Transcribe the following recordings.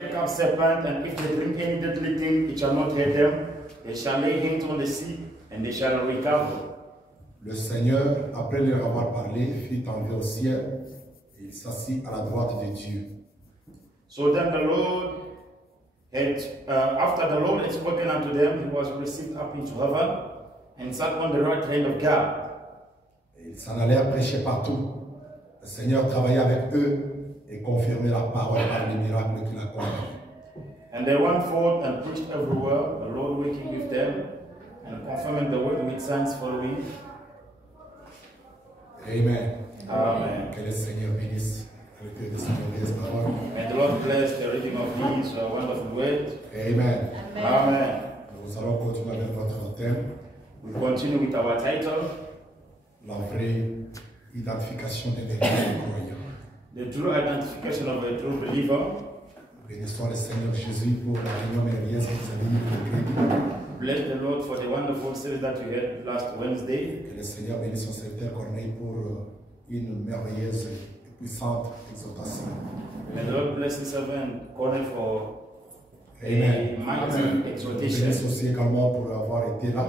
Take up serpent, and if they drink any deadly thing, it shall not hurt them. They shall lay hands on the sick, and they shall recover. Le Seigneur, après leur avoir parlé, fit enlever au ciel, et il s'assit à la droite de Dieu. So then the Lord had, after the Lord had spoken unto them, he was received up into heaven, and sat on the right hand of God. Et ils s'en allèrent prêcher partout. Le Seigneur travaillait avec eux et confirmait la parole par les miracles qu'il accomplissait. And they went forth and preached everywhere, the Lord working with them, and confirming the word with signs following. Amen. Amen. Que le Seigneur bénisse le cœur de sa mauvaise parole. May the Lord bless the reading of His wonderful word. Amen. Amen. Nous allons continuer avec notre thème, We continue with our title, la vraie identification des véritables croyants. The True Identification of a True Believer. Nous bénissons le Seigneur Jésus pour la réunion merveilleuse que vous avez eue mercredi. Bless the Lord for the wonderful service that we had last Wednesday. Que le Seigneur bénisse son serviteur Corneille pour une merveilleuse et puissante exhortation. May the Lord bless His servant Cornell for Amen. a mighty Nous exhortation. bénissons aussi également pour avoir été là.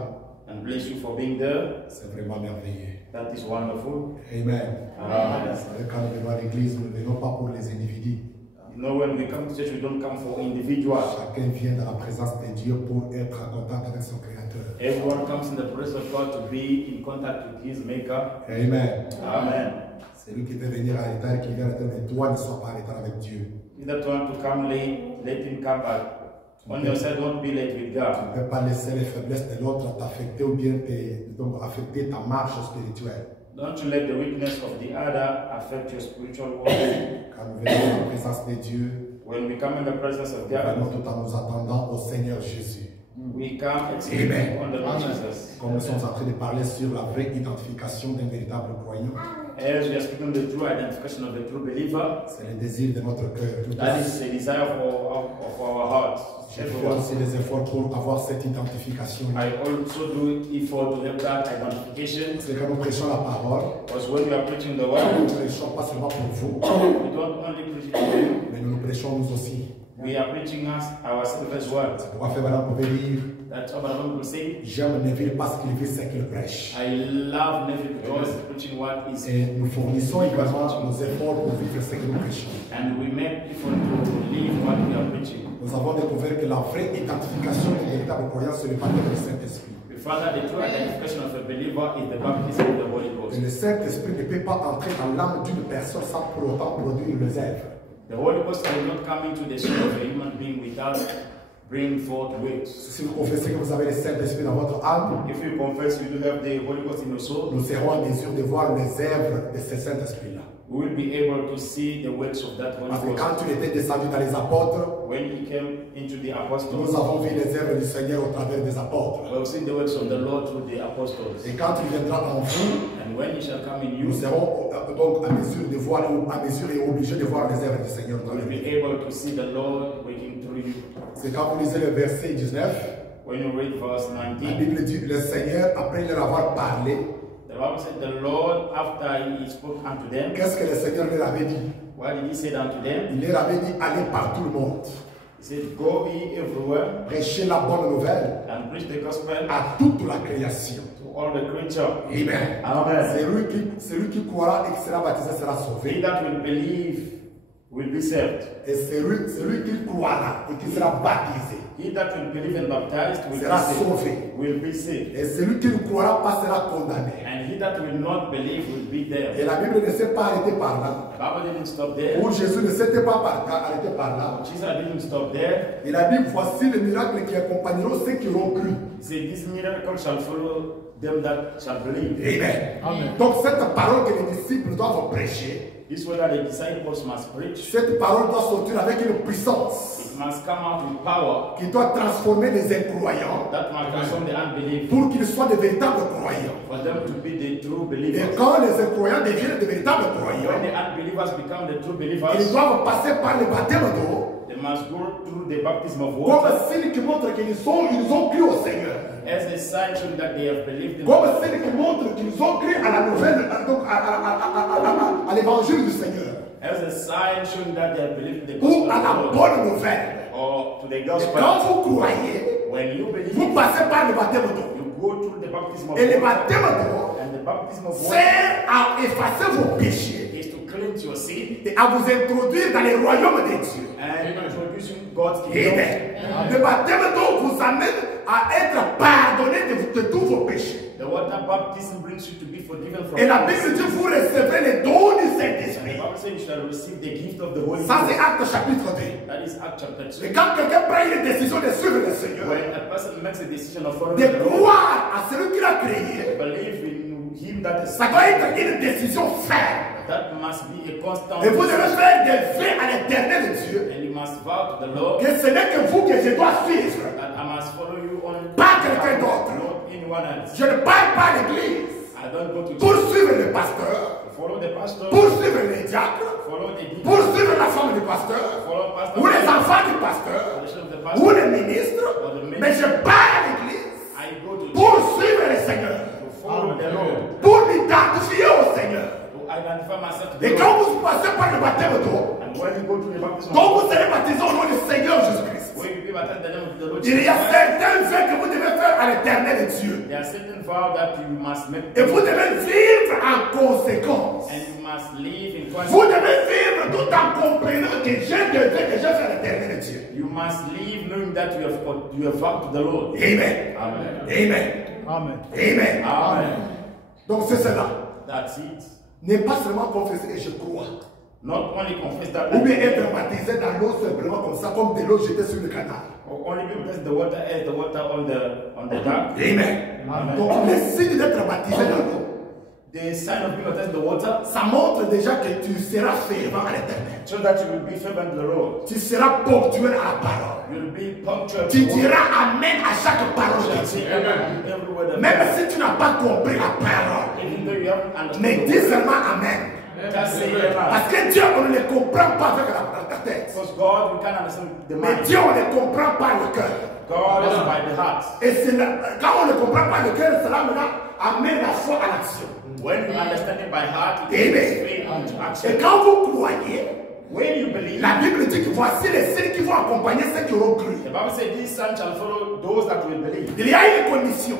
And bless you for being there. C'est vraiment merveilleux. That is wonderful. Amen. Amen. Vous savez, quand nous venons à l'église, nous ne venons pas pour les individus. You know, when we come to church, we don't come for individuals. Chacun vient dans la présence de Dieu pour être en contact avec son Créateur. Everyone comes in the presence of God to be in contact with His Maker. Amen. Amen. C'est lui qui veut venir à l'état et qui vient à l'état, mais toi ne sois pas à l'état avec Dieu. If that one to come late, let him come back. On your side, don't be late with Tu God. ne peux pas laisser les faiblesses de l'autre t'affecter ou bien donc affecter ta marche spirituelle. Don't you let the weakness of the other affect your spiritual walk. Quand nous venons dans la présence de Dieu, When we come in the presence of nous venons God, tout en nous attendant au Seigneur Jésus. we come expecting on the Lord Jesus. Comme nous sommes en train de parler sur la vraie identification d'un véritable croyant, As we are speaking the true identification of a true believer, c'est le désir de notre cœur. that is the desire of our hearts. Je fais aussi des efforts pour avoir cette identification. I also do effort to have that identification. C'est quand nous prêchons la parole, Because when we are preaching the nous word, ne prêchons pas seulement pour vous, we don't only preach to you, mais nous nous prêchons nous aussi. we are preaching ourselves as well. Pourquoi faire maintenant pouvait dire, That's what I'm going to say. j'aime Neville parce qu'il vit ce qu'il prêche. I love Neville because he's preaching what is, Et nous fournissons également nos efforts pour vivre ce que nous prêchons. and we make effort to live what we are preaching. Nous avons découvert que la vraie identification du véritable croyant, c'est le baptême du Saint-Esprit. We found that the true identification of a believer is the baptism of the Holy Et Ghost. le Saint-Esprit ne peut pas entrer dans l'âme d'une personne sans pour autant produire les œuvres. The Holy Ghost will not come into the soul of a human being without bringing forth works. Si vous confessez que vous avez le Saint-Esprit dans votre âme, If you confess you do have the Holy Ghost in your soul, nous serons en mesure de voir les œuvres de ce Saint-Esprit-là. we will be able to see the works of that Holy Parce que Ghost. quand il était descendu dans les apôtres, When he came into the nous apostles, avons vu les œuvres du Seigneur au travers des apôtres. we have seen the works of the Lord through the apostles. Et quand il viendra en vous, And when he shall come in nous you, serons donc à mesure de voir, à mesure et obligés de voir les œuvres du Seigneur dans we la will be vie. able to see the Lord working through you. C'est quand vous lisez le verset 19, When you read verse la 19, Bible dit, le Seigneur, après leur avoir parlé, the Bible said the Lord, after he spoke unto them, qu'est-ce que le Seigneur leur avait dit? what did he say unto them? Il leur avait dit, allez par tout le monde, He said, go ye everywhere prêchez la bonne nouvelle and preach the gospel à toute la création. to all the creatures. Amen. Amen. Celui qui croira et qui sera baptisé sera He sauvé. that will believe will be saved. Et celui qui croira et qui sera baptisé He that will believe and baptized will sera be saved. sauvé. Will be saved. Et celui qui ne croira pas sera condamné. And he that will not believe will be Et there. la Bible ne s'est pas arrêtée par là. The Bible didn't stop there. Ou Jésus ne s'était pas arrêté par là. Jesus didn't stop there. Il a dit, voici les miracles qui accompagneront ceux qui auront cru. He said, this miracle shall follow them that shall believe. Amen. Donc cette parole que les disciples doivent prêcher, This way that the disciples must preach. cette parole doit sortir avec une puissance It must come out with power qui doit transformer les incroyants that must transform the unbelief pour qu'ils soient de véritables croyants. for them to be the true Et believers. quand les incroyants deviennent de véritables When croyants, the unbelievers become the true ils believers, doivent passer par le baptême d'eau they must go through the baptism of comme water signe qui montre qu'ils ont cru au Seigneur. as a sign showing that they have believed in Comme God. signe qui montre qu'ils ont cru à la nouvelle, donc à l'évangile du Seigneur. As a sign showing that they have believed in the ou gospel à of la the Lord, bonne nouvelle. or to the Et gospel. quand vous croyez, When you believe, vous passez par le baptême d'eau. you go through the baptism of Et le water, baptême d'eau and the baptism of water sert à effacer vos péchés is to cleanse your sin et à vous introduire dans les royaumes de Dieu. and introduce you to God's kingdom. Amen. Le baptême d'eau vous amène à être pardonné de tous vos péchés. The water baptism brings you to be forgiven from Et la all Bible sin. dit vous recevrez les dons du The Saint-Esprit. Bible says you shall receive the gift of the Holy Ça c'est Spirit. Acte chapitre 2. That is Acts chapter 2. Et quand quelqu'un prend une décision de suivre le Seigneur, When a person makes a decision of following de the Lord, croire à celui qui l'a créé, believe in him that is ça doit être une décision ferme. that must be a constant Et vous devez faire des vœux à l'éternel Dieu. and you must vow to the Lord Que ce n'est que vous que je dois suivre. that I must follow you on Pas quelqu'un d'autre. not anyone else. Je ne parle pas à l'église I don't go to pour church suivre le pasteur, to follow the pastor, pour suivre les diacres, follow the deacon, pour suivre la femme du pasteur, follow pastor, ou les enfants du pasteur, the children of the ou pastor. les ministres. Mais je parle à l'église I go to pour church suivre le Seigneur, to follow the Lord, pour m'identifier au Seigneur. to identify myself to the Et Lord. quand vous passez par le baptême d'eau, And when you go to the baptism, quand vous serez baptisé au nom du Seigneur Jésus-Christ, when you be baptized in the name of the Lord il y a Jesus Christ, certains vœux que vous devez faire à l'éternel Dieu. there are certain vows that you must make, Et vous devez vivre en conséquence. and you must live in Vous consequence. devez vivre tout en comprenant que j'ai des vœux que j'ai fait à l'éternel Dieu. You must live knowing that you have vowed to the Lord. Amen. Amen. Amen. Amen. Amen. Amen. Donc c'est cela. That's it. Ne pas seulement confesser et je crois. Not only confess that, Ou bien être baptisé dans l'eau simplement comme ça, comme de l'eau jetée sur le canal. or only be baptized the water as the water on the dark. Amen. Amen. Donc le signe d'être baptisé dans l'eau, The sign of being baptized in the water, ça montre déjà que tu seras fervent à l'éternel. so that you will be fervent to the Lord. Tu seras ponctuel à la parole. You will be punctual. Tu to the word. diras Amen à chaque parole You de shall Dieu. say every word of Même God. si tu n'as pas compris la parole, Even though you haven't understood mais the dis word, seulement Amen. just say amen. Parce que Dieu, on ne le comprend pas avec la tête. Because God, we can't understand the Mais mind. Dieu, on le comprend par le cœur. God is by the heart. Et quand on ne comprend pas le cœur, cela maintenant amène la foi à l'action. When you understand it by heart, it Amen. is faith into Et action. quand vous croyez, When you believe, la Bible dit que voici les signes qui vont accompagner ceux qui auront cru. the Bible says these signs shall follow those that will believe. Il y a une condition.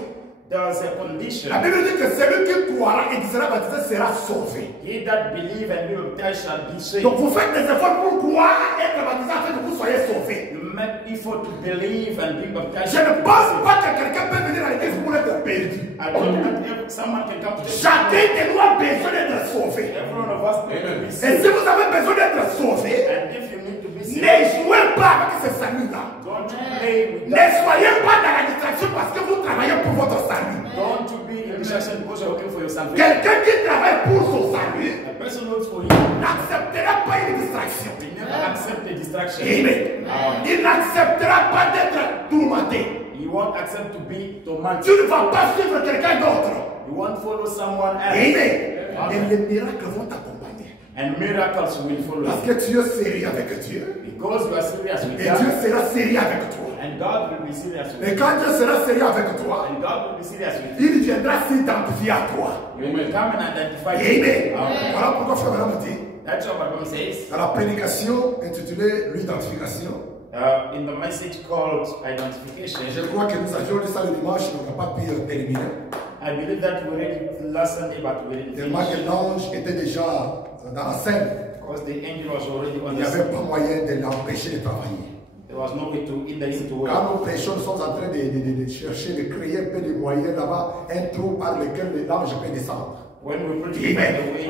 There is a condition. La Bible dit que celui qui croira et qui sera baptisé sera sauvé. He that believe and be baptized shall be saved. Donc vous faites des efforts pour croire et être baptisé afin que vous soyez sauvés. You make effort to believe and be baptized. Je ne pense pas que quelqu'un peut venir à l'église pour être perdu. I don't think that someone can come to church. Chacun de nous a besoin d'être sauvé. Every one of us need to be Et saved. si vous avez besoin d'être sauvé, And if you need to be saved, ne jouez pas avec ce salut-là. don't play with Ne that. soyez pas dans la distraction parce que vous travaillez pour votre salut. Don't you be in distraction because you're looking for your salvation. Quelqu'un qui travaille pour son salut A person who works for you n'acceptera pas une distraction. will never accept the distraction. Amen. Il n'acceptera pas d'être tourmenté. You won't accept to be Tu tormented. ne vas pas suivre quelqu'un d'autre. You won't follow someone else. Amen. Et les miracles vont t'accompagner. And miracles will follow Parce you. que tu es sérieux avec Dieu. Because you are serious with Et Dieu God. sera sérieux avec toi. And God will be serious with Et you. quand Dieu sera sérieux avec toi, And God will be serious with you. il viendra s'identifier à toi. You will come and identify you. Amen. Amen. Voilà pourquoi Frère Branham dit, That's what Bible says. dans la prédication intitulée l'identification, In the message called identification, je crois que nous avions lu ça le dimanche, mais on n'a pas pu terminer. I believe that we read it last Sunday, but we didn't Tellement que finish l'ange était déjà dans la scène. because the angel was already on Il n'y the avait scene. pas moyen de l'empêcher de travailler. There was no way to hinder him to work. Quand nous prêchons, nous sommes en train de chercher, de créer un peu de moyens là-bas, un trou par lequel l'ange peut descendre. When we preach Amen. the way,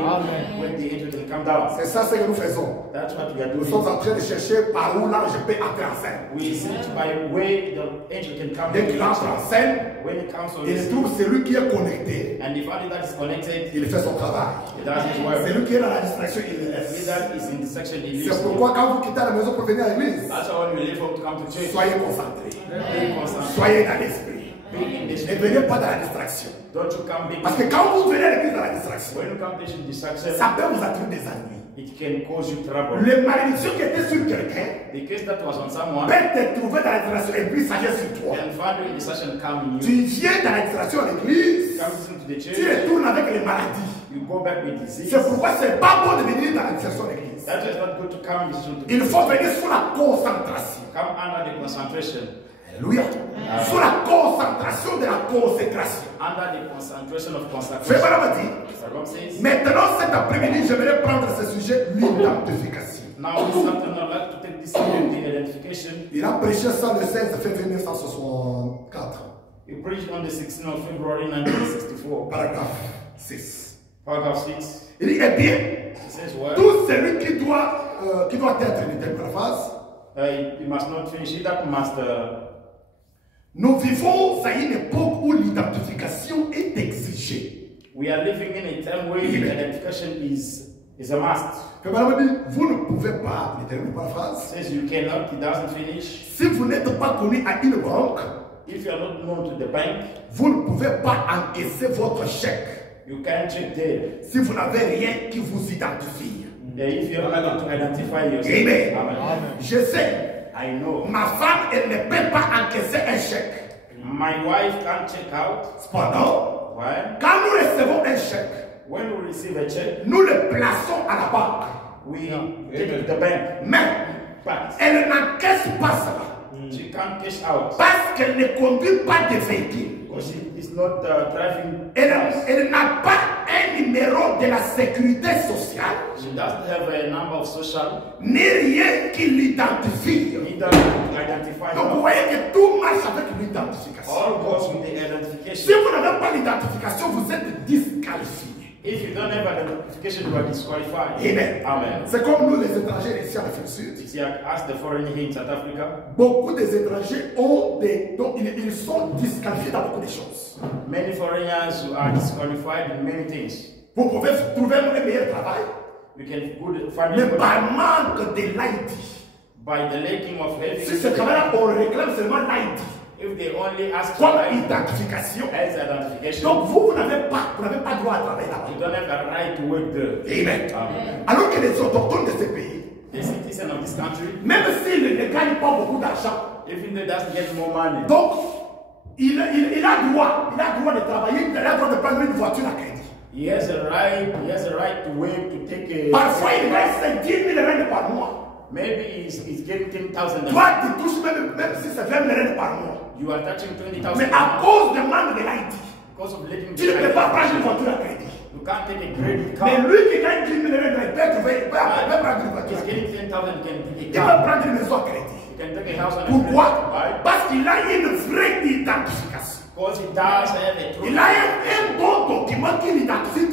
when the angel can come down, C'est ça ce que nous faisons. that's what we are Nous doing. sommes en train de chercher par où l'ange peut entrer en scène. We search by way the angel can come Dès qu'il entre en scène, when it comes on il the trouve celui qui est connecté, and if only that is connected, il fait son travail. it does his work. Celui qui est dans la distraction, il le If laisse. that is in the section he leaves. C'est pourquoi quand vous quittez la maison pour venir à l'église, That's why when we leave home to come to church, soyez concentrés. be concentrated. Soyez dans l'esprit. Be in the Ne spirit. venez pas dans la distraction. Don't you come big. Parce que quand vous venez à l'église dans la distraction, When you come to distraction, ça peut vous attirer des ennuis. it can cause you trouble. Les malédictions qui étaient sur quelqu'un The case that was on someone peut te trouver dans la distraction et puis s'agir sur toi. can find the distraction come in Tu you. viens dans la distraction à l'église, Comes into the tu church retournes avec les maladies. you go back with disease. C'est pourquoi ce n'est pas bon de venir dans l'initiation de l'église. That's just not good to come to Il faut venir sous la concentration. come under the concentration. Alléluia. Sous la concentration de la consécration. Under the concentration of Frère consecration. Branham dit, Sargom says, maintenant cet après-midi, j'aimerais prendre ce sujet, l'identification. now this afternoon I'd like to take this in the identification. Il a prêché ça le 16 février 1964, He preached on the 16th of February 1964. paragraphe 6. Paragraph 6. Il dit, eh bien, It says what? tout celui qui doit être une interphase, You must not finish it. That must. nous vivons à une époque où l'identification est exigée. We are living in a time where identification is a must. Frère Branham dit, vous ne pouvez pas, il termine par la phrase, It says you cannot. It doesn't finish. si vous n'êtes pas connu à une banque, If you are not known to the bank, vous ne pouvez pas encaisser votre chèque you can't check there. si vous n'avez rien qui vous identifie. If you are not able to identify yourself. Amen. Amen. Je sais, I know. ma femme, elle ne peut pas encaisser un chèque. My wife can't check out. Cependant, Why? quand nous recevons un chèque, When we receive a check, nous le plaçons à la banque. we take it to the bank. Mais But elle n'encaisse pas cela she can't cash out parce qu'elle ne conduit pas de véhicule. because she is not driving. Elle n'a pas un numéro de la sécurité sociale, She doesn't have a number of social. ni rien qui l'identifie. Neither to identify Donc vous her. voyez que tout marche avec l'identification. All goes with the Si identification. vous n'avez pas l'identification, vous êtes disqualifié. If you don't have identification, you are disqualified. Amen. Amen. C'est comme nous les étrangers ici en Afrique du Sud. See, I asked the foreigner here in South Africa. Beaucoup des étrangers donc ils sont disqualifiés dans beaucoup de choses. Many foreigners who are disqualified in many things. Vous pouvez trouver un meilleur travail, You can find mais it par manque de l'ID. by the lacking of Si ce travail-là, having. on réclame seulement l'ID If they only ask for comme like, identification. as identification, Donc vous n'avez pas droit à travailler là-bas. you don't have the right to work there. Amen. Amen. Alors que les autochtones de ce pays, The citizen of this country, même s'ils ne gagnent pas beaucoup d'argent, even though doesn't get more money, donc il a droit de travailler, il a droit de prendre une voiture à crédit. he has a right to work, to take a. Parfois il reste 10 000 rentes par mois. Maybe he's getting 10,000. Toi tu touches même si c'est 20 000 rentes par mois. You are touching 20,000. Mais à cause du manque de l'ID, Because of letting tu ne peux pas prendre une voiture à crédit. you can't take a credit Mais card. lui qui gagne 10 000 rentes, il peut prendre une voiture He's à crédit. getting 10,000, he can take Il a peut car. prendre une maison à crédit. He can take a house on a Pourquoi? credit. Why? Parce qu'il a une vraie identification. Because he does have a true. Il a un bon document qui l'identifie,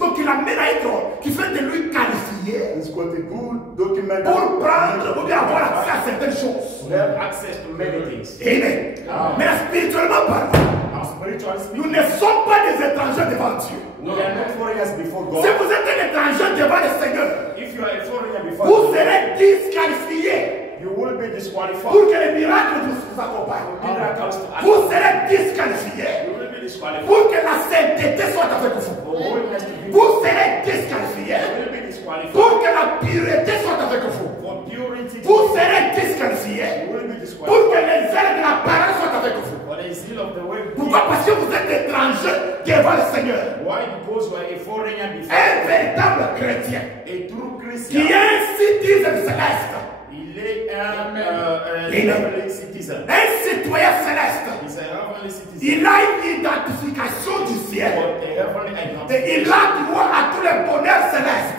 donc il amène à être, qui fait de lui qualifié He's got a good document pour prendre ou bien avoir accès à certaines choses. to have access to many things. Amen. Mais spirituellement parlant, Now, spiritually nous speaking, ne sommes pas des étrangers devant Dieu. we are not foreigners before Si God. vous êtes un étranger devant le Seigneur, If you are a foreigner before vous God, serez disqualifié you will be disqualified. pour que les miracles vous accompagnent. Miracles to Vous happen. serez disqualifié You will be disqualified. pour que la sainteté soit avec vous. For holiness to be. Vous serez disqualifié You will be disqualified. pour que la pureté soit avec vous. For purity. Vous serez disqualifié You will be pour disqualified. que les ailes de la parole soient avec vous. For the zeal of the word. Pourquoi? Parce que vous êtes étranger devant le Seigneur. Why? Because you are a foreigner before. Un véritable chrétien A true qui Christian. est un citizen céleste. Il est un Amen. heavenly citizen. Un citoyen céleste. He's a heavenly citizen. Il a une identification du ciel. For the heavenly Et identity. il a droit à tous les bonheurs célestes.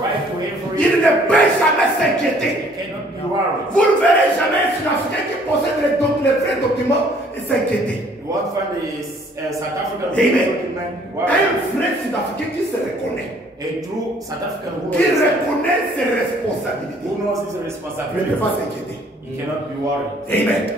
Right to every. Il ne peut jamais s'inquiéter. Cannot be worried. Vous ne verrez jamais un Sud-Africain qui possède les vrais documents et s'inquiéter. You won't find a South African Amen. document. Wow. Un vrai Sud-Africain qui se reconnaît, A true South African who qui reconnaît ses responsabilités, who knows his il ne responsibility. peut pas s'inquiéter. He cannot be worried. Amen.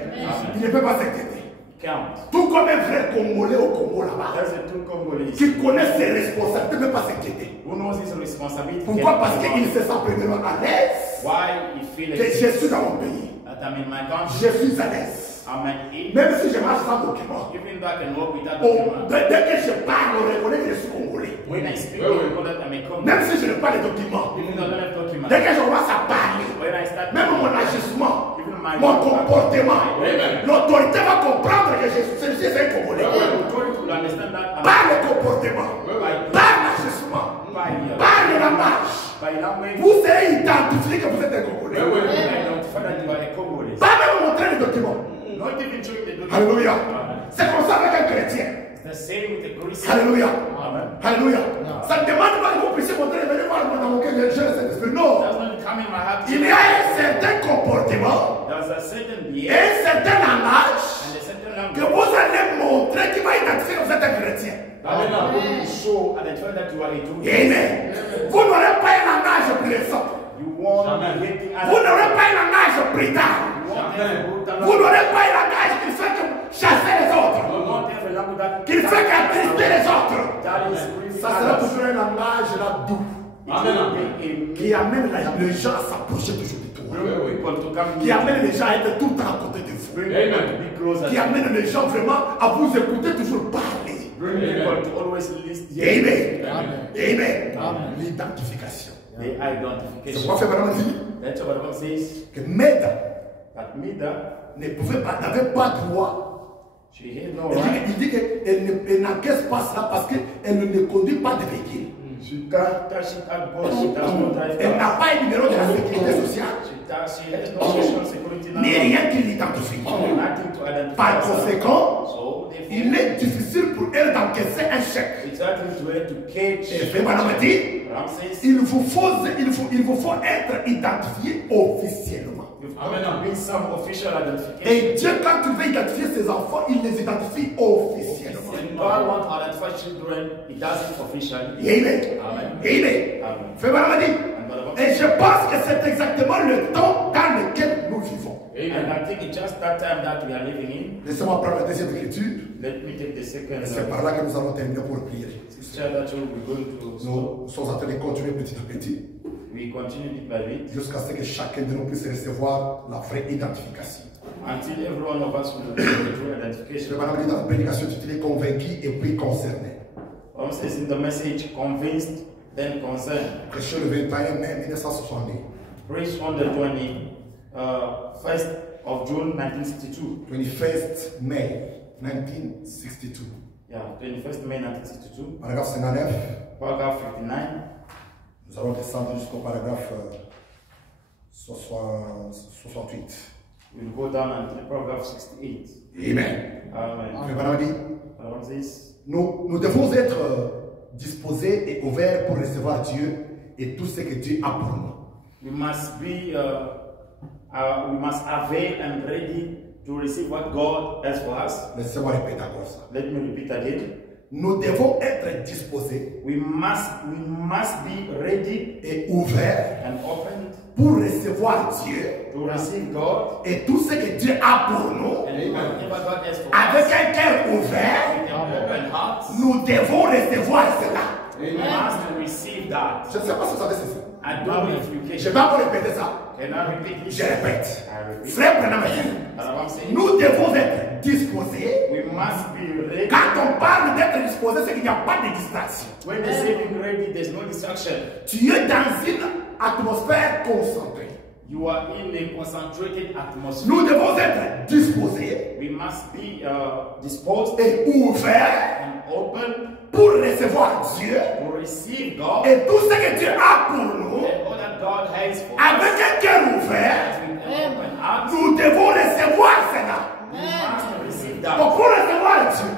Il ne peut pas s'inquiéter. Count. Tout comme un vrai Congolais au Congo là-bas, There's a true Congolese qui connaît ses responsabilités, ne peut pas s'inquiéter. who knows his responsibility. Pourquoi? cannot Parce be qu'il worried. se sent premièrement à l'aise. Why he feels Que je suis dans mon pays. that I'm in my country. Je suis à l'aise. I'm at ease. Même si je marche sans document. Even though I can walk without Oh, document. dès que je parle, on reconnaît que je suis Congolais. When I speak, you know that I'm a Congolese. Même si je n'ai pas les documents. Even though I don't have document. Dès que je commence à parler, When I start. même mon agissement, Even my mon comportement, Amen. l'autorité va comprendre que je suis un Congolais. Well, authority will understand that. Par le comportement, par la langage, by language, vous serez identifié que vous êtes un Congolais. you will identify that you are a Congolese. Pas même montrer les documents. Not even showing the document. Alléluia. C'est comme ça avec un chrétien. It's the same with the Christian. Alléluia. Amen. Alléluia. Ça ne demande pas que vous puissiez montrer, venez voir dans mon cœur, j'ai le Saint-Esprit. Non. Does not come in my heart. Il y a un certain comportement There's a certain et behavior un certain langage and a certain que language vous allez montrer qui va identifier que vous êtes un chrétien. that will show and identify that you are a Jew. Amen. Vous n'aurez pas un langage blessant. You won't be hating Vous others. n'aurez pas un langage brutal. You won't have a brutal Vous language. n'aurez pas un langage qui fait que chasser les autres, You won't have a language that qui fait qu'attrister les autres. that is grieving Ça sera others. toujours un langage là doux It will be qui amène les gens à s'approcher toujours de toi, people to come qui amène les gens à être tout le temps à côté de vous, bring people to be closer. qui amène les gens vraiment à vous écouter toujours parler. Bring people to always listen. Amen. Amen. L'identification. The C'est identification. pourquoi Frère dit That's what the Bible says. que Meda That Mida, n'avait pas droit. she had no right. Il dit qu'elle n'encaisse pas cela parce qu'elle ne conduit pas de véhicule. She can't touch it at God. She does not drive Elle n'a cars. pas un numéro de la sécurité sociale, She has no social security ni number. rien qui l'identifie. Nothing to identify Par herself. conséquent, So il therefore, est difficile pour elle d'encaisser un chèque. it's hard to her to catch. Et Frère Branham dit, Ram says, il vous faut être identifié officiellement. you've got to be some official identification. Et Dieu, quand il veut identifier ses enfants, il les identifie officiellement. When God wants to identify children, He does it officially. Amen. Amen. Amen. Amen. Frère Branham dit, And the Bible et je pense que c'est exactement le temps dans lequel nous vivons. And I think it's just that time that we are living in. Laissez-moi prendre la deuxième écriture. Let me take the second Et c'est par là que nous allons terminer pour prier. scripture that we're going to stop. Nous sommes en train de continuer petit à petit We continue bit by bit jusqu'à ce que chacun de nous puisse recevoir la vraie identification. until every one of us will receive the true Je identification. vais dans la prédication titulée Convaincu et puis concerné. Bible says in the message, convinced, then concerned. Prêché le 21 mai 1962. Preached on the 21st of June 1962. 21st May 1962. Yeah, 21st May 1962. Paragraphe 59. Paragraph 59. Nous allons descendre jusqu'au paragraphe 68. We'll go down until paragraph 68. Amen. Amen. Le Branham dit, Bible says, nous devons être disposés et ouverts pour recevoir Dieu et tout ce que Dieu a pour nous. we must avail and ready to receive what God has for us. Laissez-moi répéter encore ça. Let me repeat again. Nous devons être disposés We must be ready et ouverts and open pour recevoir Dieu to receive God et tout ce que Dieu a pour nous. and whatever God has for Avec us. un cœur ouvert, With an open heart, nous devons recevoir cela. we must receive that. Je ne sais pas si vous savez ceci. I don't know if you Je can. vais encore répéter ça. Can I repeat this? Je répète. I repeat. Frère Branham dit, As I'm saying, nous devons être disposés. we must be ready. Quand on parle d'être disposé, c'est qu'il n'y a pas de distraction. When they say being ready, there's no distraction. Tu es dans une atmosphère concentrée. You are in a concentrated atmosphere. Nous devons être disposés We must be disposed et ouverts and open pour recevoir Dieu to receive God et tout ce que Dieu a pour nous. and all that God has for Avec us. un cœur ouvert, With an open heart, nous devons recevoir cela. we must receive that. Donc pour recevoir Dieu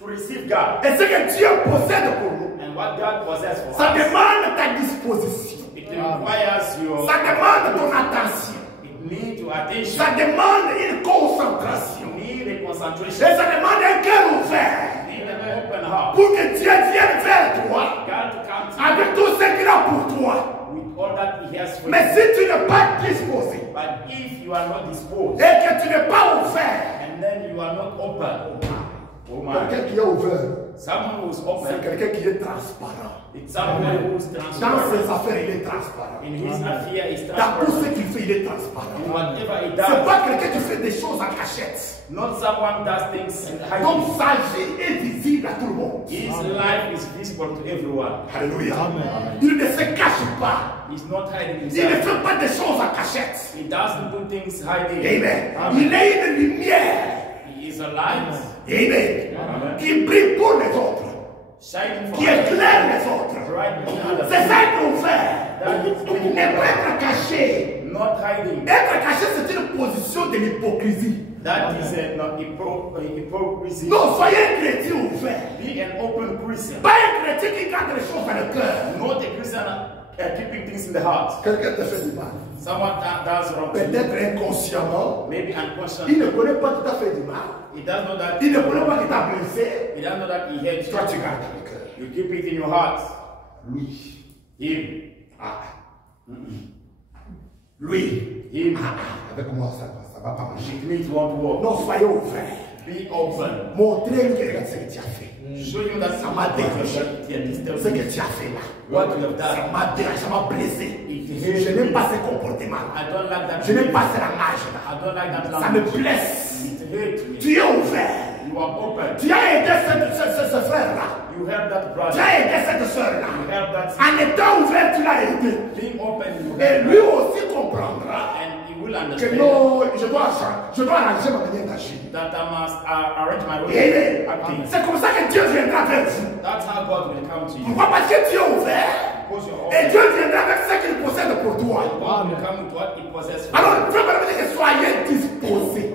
To receive God et ce que Dieu possède pour nous, and what God possesses for ça us, demande ta disposition. it requires your. Ça demande ton attention. It needs your attention. Ça demande une concentration. You need a Et concentration. ça demande un cœur ouvert You need an open heart. pour que Dieu vienne vers toi God to come to avec tout ce qu'il a pour toi. you with all that He has for you. Mais si tu n'es pas disposé But if you are not disposed et que tu n'es pas ouvert, and then you are not open, oh my, quelqu'un qui est ouvert, someone who's c'est open, quelqu'un qui est transparent. it's someone who's Dans transparent. ses affaires, il est transparent. In his affair, is Dans tout ce transparent. qu'il fait, il est transparent. In whatever he C'est does, pas quelqu'un qui fait des choses en cachette. not someone does things in Donc hiding. sa vie est visible à tout le monde. His life is visible to everyone. Alléluia. Il ne se cache pas. He's not hiding Il ne himself. fait pas des choses en cachette. He doesn't do things hiding. Amen. Amen. Il est une lumière. He is a light Amen. Amen. Qui brille pour les autres. shining for qui éclaire les autres. C'est ça qu'on fait. Ne pas être caché. Not hiding. Être caché, c'est une position de l'hypocrisie. That is a hypocrisy. Non, soyez un chrétien ouvert. Be an open Christian. Pas un chrétien qui garde les choses dans le cœur. Not a Christian keeping things in the heart. Quelqu'un te fait du mal. Someone does wrong to you. Peut-être inconsciemment. Maybe Il unconsciously. ne connaît pas qu'il t'a fait du mal. He does know that. Il ne connaît pas qu'il t'a blessé. He does know that he hates Toi, tu you. gardes dans le cœur. You keep it in your heart. Lui. Him. Ah. Lui. Him. Avec moi, ça va pas marcher. With me it won't work. Non, soyez ouverts. Be open. Montrez-lui que regarde ce que tu as fait. Show him that Ça m'a dérangé. Ce que tu as fait là. What you have Ça done. m'a dérangé, ça m'a blessé. It Je hurt n'aime me. pas ce comportement. I don't like that. Je n'aime pas ce langage là. I don't like that Ça me language. blesse. It hurts me. Tu es ouvert. You are open. Tu as aidé ce frère là. You help that Tu brother. as aidé cette soeur là. You help that. En étant ouvert, tu l'as aidé. Being open, you Et help lui that. aussi comprendra And he will que understand non, je dois arranger ma manière d'agir. that I must arrange my way Et of acting. c'est comme ça que Dieu viendra vers vous. That's how God will come to you. Pourquoi? Parce que tu es ouvert. Because you're Et open. Dieu viendra avec ce qu'il possède pour toi. God will come with what he possesses. Alors, Dieu va dire que soyez disposés.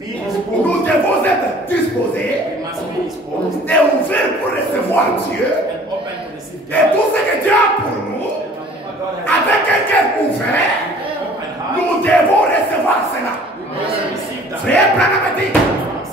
Be Nous disposed. devons être disposés We must be disposed et ouverts pour recevoir Dieu. and open to receive Et God. tout ce que Dieu a pour nous, God has avec un cœur ouvert, open heart. nous devons recevoir cela. We must receive that. Frère Branham a dit,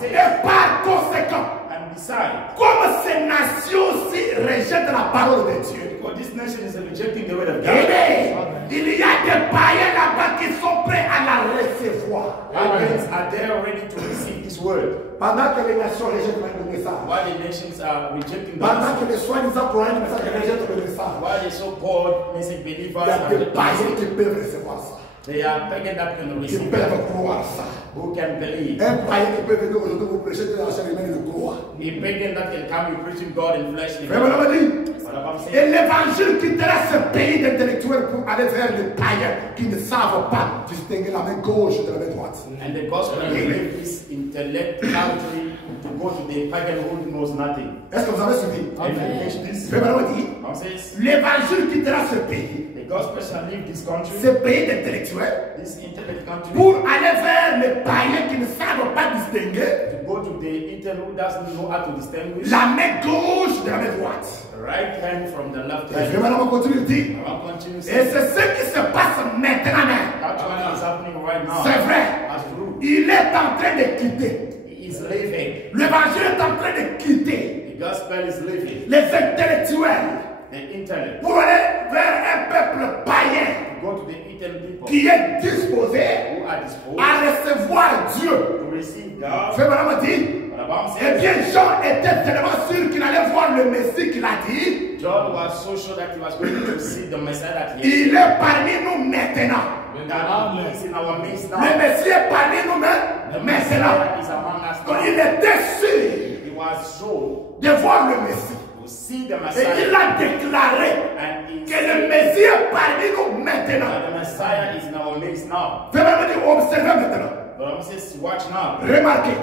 et par conséquent, And beside, comme ces nations-ci rejettent la parole de Dieu, because this nation is rejecting the word of eh God. bien, il y a des païens là-bas qui sont prêts à la recevoir. Pagans are there ready to receive this word. Pendant que les nations rejettent le message, While the nations are rejecting the pendant message, que les soi-disant croyants du message rejettent le message, while the so-called message il believers y a are des païens rejecting, qui peuvent recevoir ça, they are pagan that can qui receive peuvent that. croire ça. Who can believe? Un païen qui peut venir aujourd'hui vous prêcher de la chair humaine, il le croit. A pagan that can come with preaching God in flesh. Frère Branham a dit, What I'm et saying, l'évangile quittera ce pays d'intellectuels pour aller vers les païens qui ne savent pas distinguer la main gauche de la main droite. and the gospel will leave this intellect country to go to the pagan who knows nothing. Est-ce que vous avez suivi? If you catch this, Frère Branham a dit, I'm saying, l'évangile quittera ce pays, the gospel shall leave this country, ce pays d'intellectuels, this intellect country, pour aller vers les païens qui ne savent pas distinguer to go to the intellect who doesn't know how to distinguish la main gauche de la main droite. the right hand from the left Et hand. Frère Branham continue de dire, I'll continue et saying, c'est ce qui se passe maintenant même. that's what is happening right now. C'est vrai. That's true. Il est en train de quitter. He is leaving. L'évangile est en train de quitter The gospel is leaving. les intellectuels The intellect. pour aller vers un peuple païen Go to the intellect people qui est disposé who are disposed à recevoir Dieu. to receive God. Frère Branham a dit, But about eh says, bien Jean était tellement sûr qu'il allait voir le Messie qu'il a dit, John was so sure that he was going to see the Messiah that he il est parmi nous maintenant. that he is in our midst Le now. Messie est parmi nous The maintenant. Messiah is among us Donc now. il était sûr He was sure de voir le Messie. to see the Et il Messiah a déclaré and he que le Messie est parmi nous maintenant. that the Messiah is in our midst now. Frère Branham dit, observez maintenant. But I'm saying, watch now. Remarquez,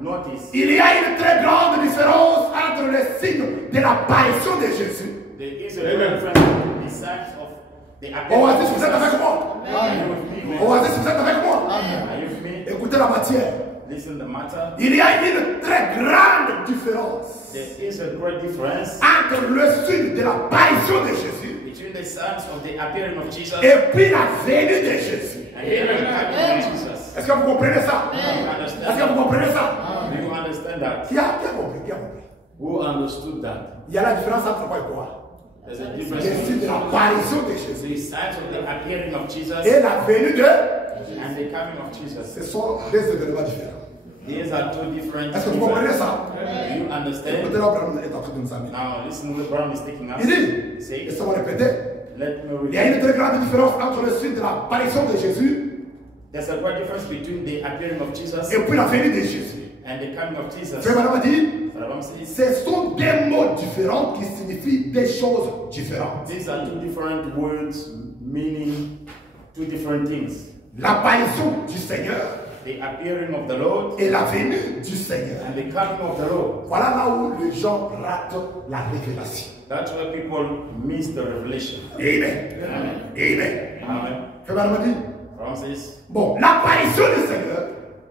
Notice il y a une très grande différence entre les signes de l'apparition de Jésus. there is a difference between the signs of the Oasis, appearance vous êtes avec moi? Are you with me? Oasis, vous êtes avec moi? Are you with me? Écoutez la matière. Listen the matter. Il y a une très grande différence There is a great difference entre le signe de l'apparition de Jésus between the signs of the appearing of Jesus et puis la venue de Jésus. and the coming of Jesus. Est-ce que vous comprenez ça? You Est-ce que understand vous comprenez ça? that? Do you understand that? Qui a compris? Qui a compris? Who understood that? Il y a la différence entre quoi et quoi? There's a Le difference signe de between l'apparition de Jésus the signs of the appearing of Jesus et la venue de... and the coming of Jesus. Ce sont deux événements différents. These are two different. Est-ce que vous comprenez ça? Do you understand? Écoutez, l'Abraham est en train de nous amener. Now listen what Brown is taking us. Il dit, Say, et ça va répéter, let me il y a read. une très grande différence entre le signe de l'apparition de Jésus There's a great difference between the appearing of Jesus et puis la venue de Jésus. and the coming of Jesus. Frère Branham a dit, But I'm saying, ce sont des mots différents qui signifient des choses différentes. these are two different words meaning two different things. L'apparition du Seigneur The appearing of the Lord et la venue du Seigneur. and the coming of the Lord. Voilà là où les gens ratent la révélation. That's where people miss the revelation. Amen. Amen. Amen. Frère Branham dit, Francis, bon, l'apparition du Seigneur,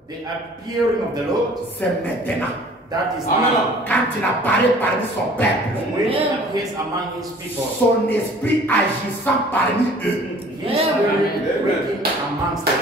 the appearing of the Lord, c'est maintenant. that is now. Quand il apparaît parmi son peuple, When he appears among his people, son esprit agissant parmi eux. his spirit working amongst them.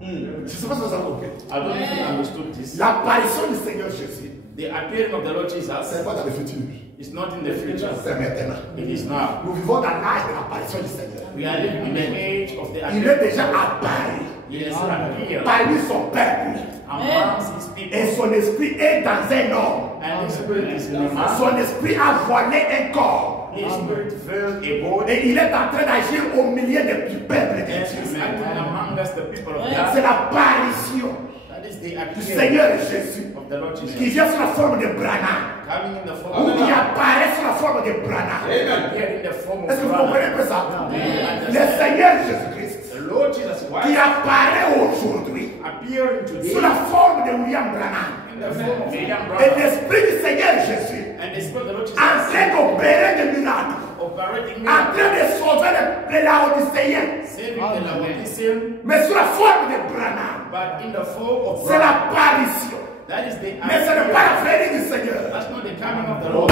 Je ne sais pas si vous avez compris. I don't know if you understood this. L'apparition du Seigneur Jésus, The appearing of the Lord ce n'est Jesus pas dans le futur, is not in the future. c'est maintenant. It is now. Nous vivons dans l'âge de l'apparition du Seigneur. We are living in the age of the Il est appearing. déjà apparu He has appeared parmi son peuple. amongst his Et people. son esprit est dans un homme. And his spirit is in a man. Son esprit a voilé un corps. His spirit filled a body. Et il est en train d'agir au milieu du peuple de And he's Dieu. acting among us, the people of C'est God. l'apparition That is the du appearing Seigneur Jésus of the Lord qui Jesus. vient sous la forme de Branham. Coming in the form Ou of qui God. apparaît sous la forme de Branham. Appeared in the form Est-ce que of vous comprenez un God. peu ça? Amen. Le Seigneur Jésus-Christ The Lord Jesus qui Christ apparaît aujourd'hui appearing sous today la forme de William Branham. in the form of William Et Branham. l'Esprit du Seigneur Jésus And the Spirit of the Lord en train Jesus d'opérer des miracles, operating en miracles, train de sauver les Laodicéens, saving the Laodicean, mais sous la forme de Branham. but in the form of C'est Branham. l'apparition. That is the Mais ce n'est pas la appearing. venue du Seigneur. That's not the coming of the Lord.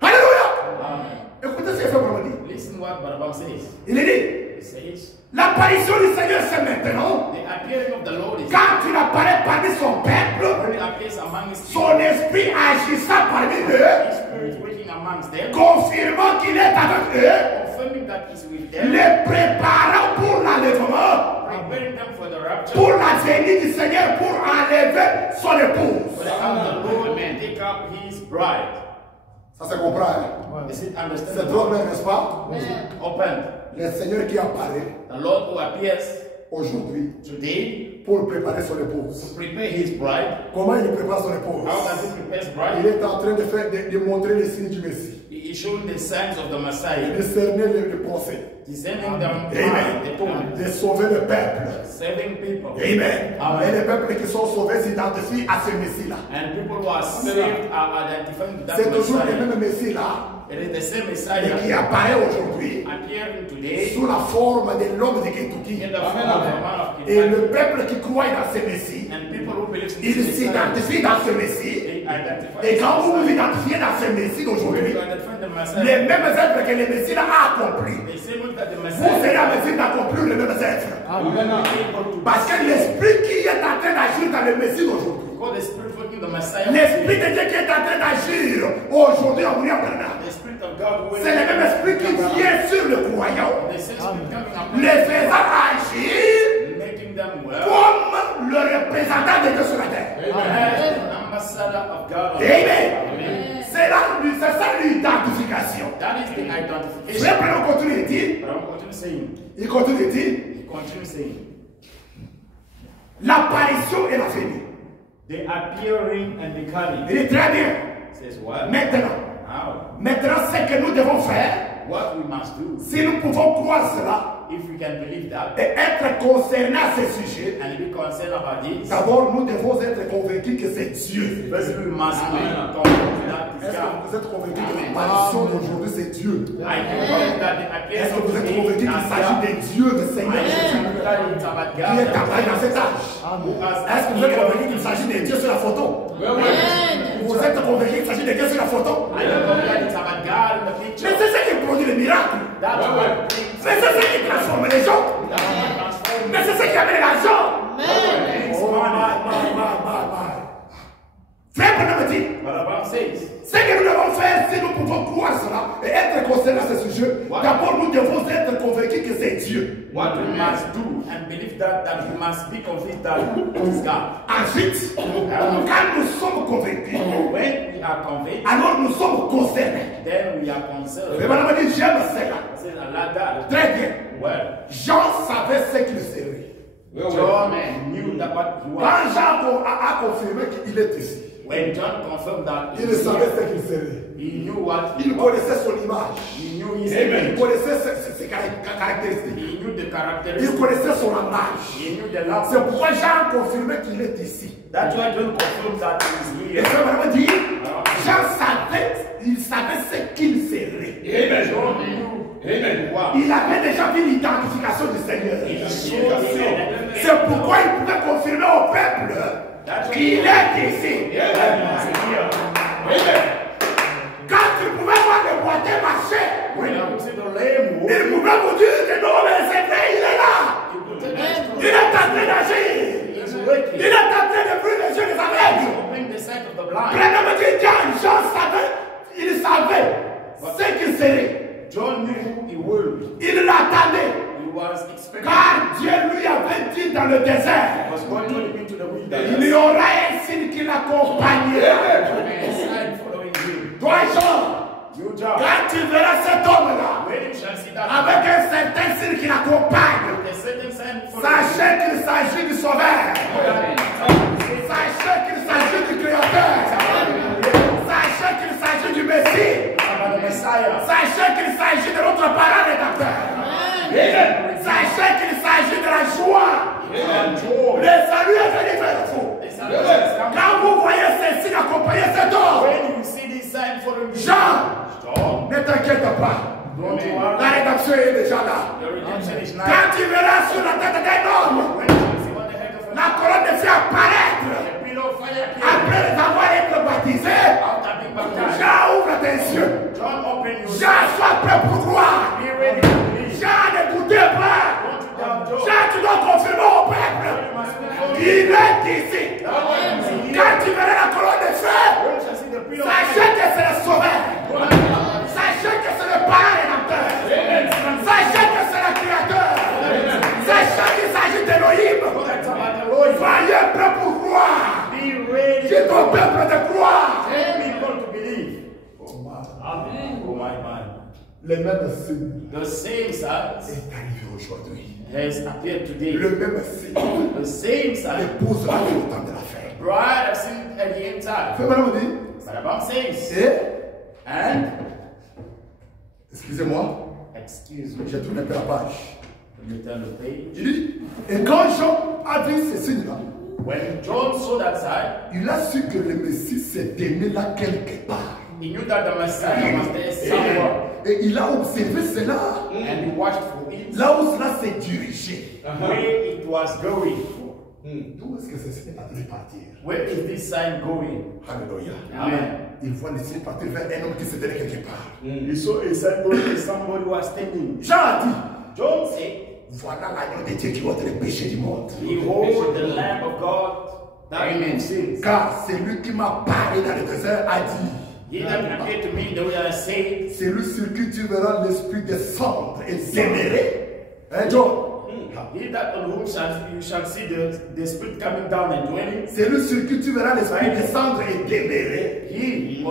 Alléluia. Amen. Écoutez ce que Frère Branham dit. Listen what Barabam says. Il est dit, He says, l'apparition du Seigneur c'est maintenant. the appearing of the Lord is Quand il apparaît parmi son peuple, when he appears among his people. son esprit agissant parmi eux, His spirit working amongst them, confirmant qu'il est avec eux, confirming that he's with them, les préparant pour l'enlèvement, preparing them for the rapture, pour la venue du Seigneur, pour enlever son épouse. for the come of the Lord and take up his bride. Ça se comprend. Hein? Is it C'est understandable? trop bien, n'est-ce pas? Open. Le Seigneur qui apparaît The Lord who appears aujourd'hui today pour préparer son épouse. to prepare his bride. Comment il prépare son épouse? How does he prepare his Il bride? est en train de montrer les signes du Messie, He is showing the signs of the Messiah, de cerner les pensées, discerning the mind, the Amen, thought, de sauver le peuple. saving people. Amen. Amen. Et les peuples qui sont sauvés s'identifient à ce Messie-là. And people who are saved are identifying with that C'est toujours le Messiah. même Messie-là, It is the same et Messiah qui apparaît aujourd'hui appearing today sous la forme de l'homme de Kentucky. in the form of a man of Et Kentucky. le peuple qui croit dans ce Messie, And people who believe in il this Messiah, s'identifie dans ce Messie. they identify Et quand vous vous with identifiez dans ce Messie When d'aujourd'hui, you identify the Messiah, les mêmes êtres que le Messie a accomplis, the same way that the vous serez Messiah en mesure d'accomplir les mêmes êtres. will be able to Parce que l'esprit qui est en train d'agir dans le Messie d'aujourd'hui, call the Spirit working the Messiah. l'esprit de Dieu qui est en train d'agir aujourd'hui en William Branham, The Spirit of God will c'est le même esprit qui vient sur le croyant, the same Spirit coming upon les faisant agir making them well. comme le représentant de Dieu sur la terre. As an ambassador of God. on Amen. earth. Amen. C'est ça l'identification. That is the Frère identification. Branham continue de dire, But I'm continue saying. il continue de dire, He continues saying. l'apparition et la venue. The appearing and the coming. Il dit très bien. Says what? Maintenant, How? maintenant, ce que nous devons faire, What we must do. si nous pouvons croire cela If we can believe that et être concernés à ce sujet, and be concerned about this, d'abord nous devons être convaincus que c'est Dieu. first we must be convinced that Est-ce is que God. vous êtes convaincus que l'apparition d'aujourd'hui c'est Dieu? I do believe that the Est-ce appearance que vous of êtes the convaincus qu'il s'agit de Dieu, le Seigneur Jésus, that it's about qui est God. apparu dans cet âge? Est-ce que vous êtes convaincus qu'il s'agit de Dieu sur la photo? Vous êtes convaincus qu'il s'agit de Dieu sur la photo? I don't believe that it's about God in the Mais picture. c'est ce qui produit les miracles. That's what things Mais c'est ce qui transforme les gens. transform. Mais c'est ce qui amène l'argent. It's Oh, money. my. Frère Branham dit, But the Bible says, ce que nous devons faire, si nous pouvons croire cela et être concernés à ce sujet, d'abord nous devons être convaincus que c'est Dieu. what we must do and believe that we must be convinced that it is God. Ensuite, quand nous sommes convaincus, When we are convinced, alors nous sommes concernés. then we are concerned. Frère Branham dit, j'aime cela. I said, I like that. Très bien. Well, Jean savait ce qu'il serait. John knew that what he was. Quand Jean a confirmé qu'il est ici, When John confirmed that, Il savait ce qu'il serait. he knew what Il connaissait son image. he knew his Il image. connaissait ses caractéristiques. He knew the Il characteristics. connaissait son langage. He knew the C'est language. pourquoi Jean confirmait qu'il est ici. That's why John confirmed that he Et is ça here. vraiment dit, Jean savait, il savait ce qu'il serait. Amen. John knew. Amen. Wow. Il avait déjà vu l'identification du Seigneur. C'est pourquoi il pouvait confirmer au peuple qu'il est ici. Quand tu pouvais voir le boiteux marcher, il pouvait vous dire que non, mais c'est vrai, il est là. Il est en train d'agir. Il est en train de brûler les yeux des aveugles. Premièrement, Jean savait, il savait ce qu'il serait. John knew who he would. Il l'attendait. He was expecting. Car Dieu lui avait dit dans le désert, Because God told him into the il wilderness. y aura un signe qui l'accompagnera. A sign following him. Toi, Jean, You John. quand tu verras cet homme-là, When you shall see that avec un certain signe qui l'accompagne, the certain sign following him. sachez qu'il s'agit du Sauveur. Sachez qu'il s'agit du Créateur. Sachez qu'il s'agit du Messie. About the Messiah. Sachez qu'il s'agit de notre parent rédacteur. Sachez qu'il s'agit de la joie. Le salut est venu vers vous. Quand vous voyez ces signes accompagner cet homme, When you see this sign following him. Jean, Stop. ne t'inquiète pas. Don't La worry. rédaction est déjà là. The redemption is now. Quand tu verras sur la tête d'un homme When you shall see what the head of a la colonne de feu apparaître, the pillar of fire appears. après les avoir été baptisé, After being baptized. Jean ouvre tes yeux. John open your Jean, sois prêt pour croire. Be ready to believe. Jean, ne doutez pas. Don't you doubt John. Jean, tu dois confirmer au peuple. You must confirm. Il est ici. That one is here. Quand tu verras la colonne de feu, When you shall see the pillar of sachez fire. que c'est le sauveur. Sachez que c'est le parent rédempteur. Sachez que c'est le créateur. Sachez qu'il s'agit d'Élohim. That's about the Lord. Soyez prêts pour croire. Be ready. Dis ton peuple de croire. Tell people to believe. Amen. Oh my man. Le même signe The same sign est arrivé aujourd'hui. has appeared today. Le même signe. The same sign. L'épouse va le temps de la fête. Bride have seen at the end time. Fais madame dit. But about says, Et, and excusez-moi, excuse me, j'ai tourné un peu la page. let me turn the page. Il dit, et quand Jean a vu ces signes-là, When John saw that sign, il a su que le Messie s'est aimé là quelque part. he knew that the Messiah was there somewhere. Et il a observé cela. And he watched for it, Là où cela s'est dirigé. where it was going. D'où est-ce que ce signe a dû partir? Where is this sign going? Alléluia. Amen. Il voit le signe partir vers un homme qui se tenait quelque part. He saw a sign going to somebody who was standing. Jean a dit, John said, voilà l'agneau de Dieu qui ôte les péchés du monde. behold the Lamb of God that removes sins. Car celui qui m'a parlé dans le désert a dit, He that appeared to me, the way I say, celui sur qui tu verras l'esprit descendre et s'émérer. Hein, John? he that on whom you shall see the Spirit coming down and dwelling, Celui sur qui tu verras l'esprit descendre et demeurer. he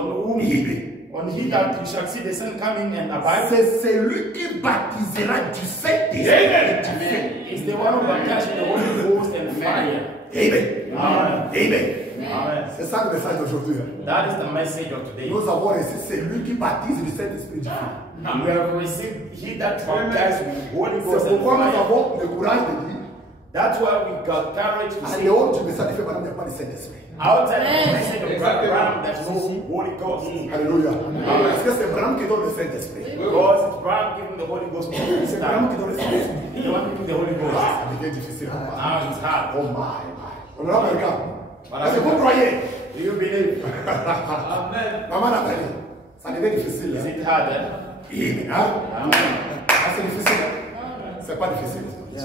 on he that you shall see the Son coming and abide, C'est celui qui baptisera du Saint-Esprit. Amen. Is the one who baptizes with the Holy Ghost and fire. Amen. Amen. Amen. Amen. C'est ça le message d'aujourd'hui. That is the message of today. Nous avons reçu celui qui baptise du Saint-Esprit du feu. We have received he that baptizes with Holy Ghost C'est and pourquoi nous fire. avons le courage de dire, That's why we got courage to en say, dehors du message de feu, madame, il n'y a pas de Saint-Esprit. outside of the message of Brother Branham, there's no Holy Ghost. Alléluia. Parce que c'est Branham qui donne le Saint-Esprit. Because it's Branham giving the Holy Ghost to C'est Branham qui donne le Saint-Esprit. the one giving the Holy Ghost. Ça devient difficile. Now it's hard. Oh my. On a regarde. Est-ce que vous croyez? Do you believe? Maman Nathalie, ça devient difficile. Is it hard? Amen. Hein? Amen. Ah, c'est difficile. C'est pas difficile.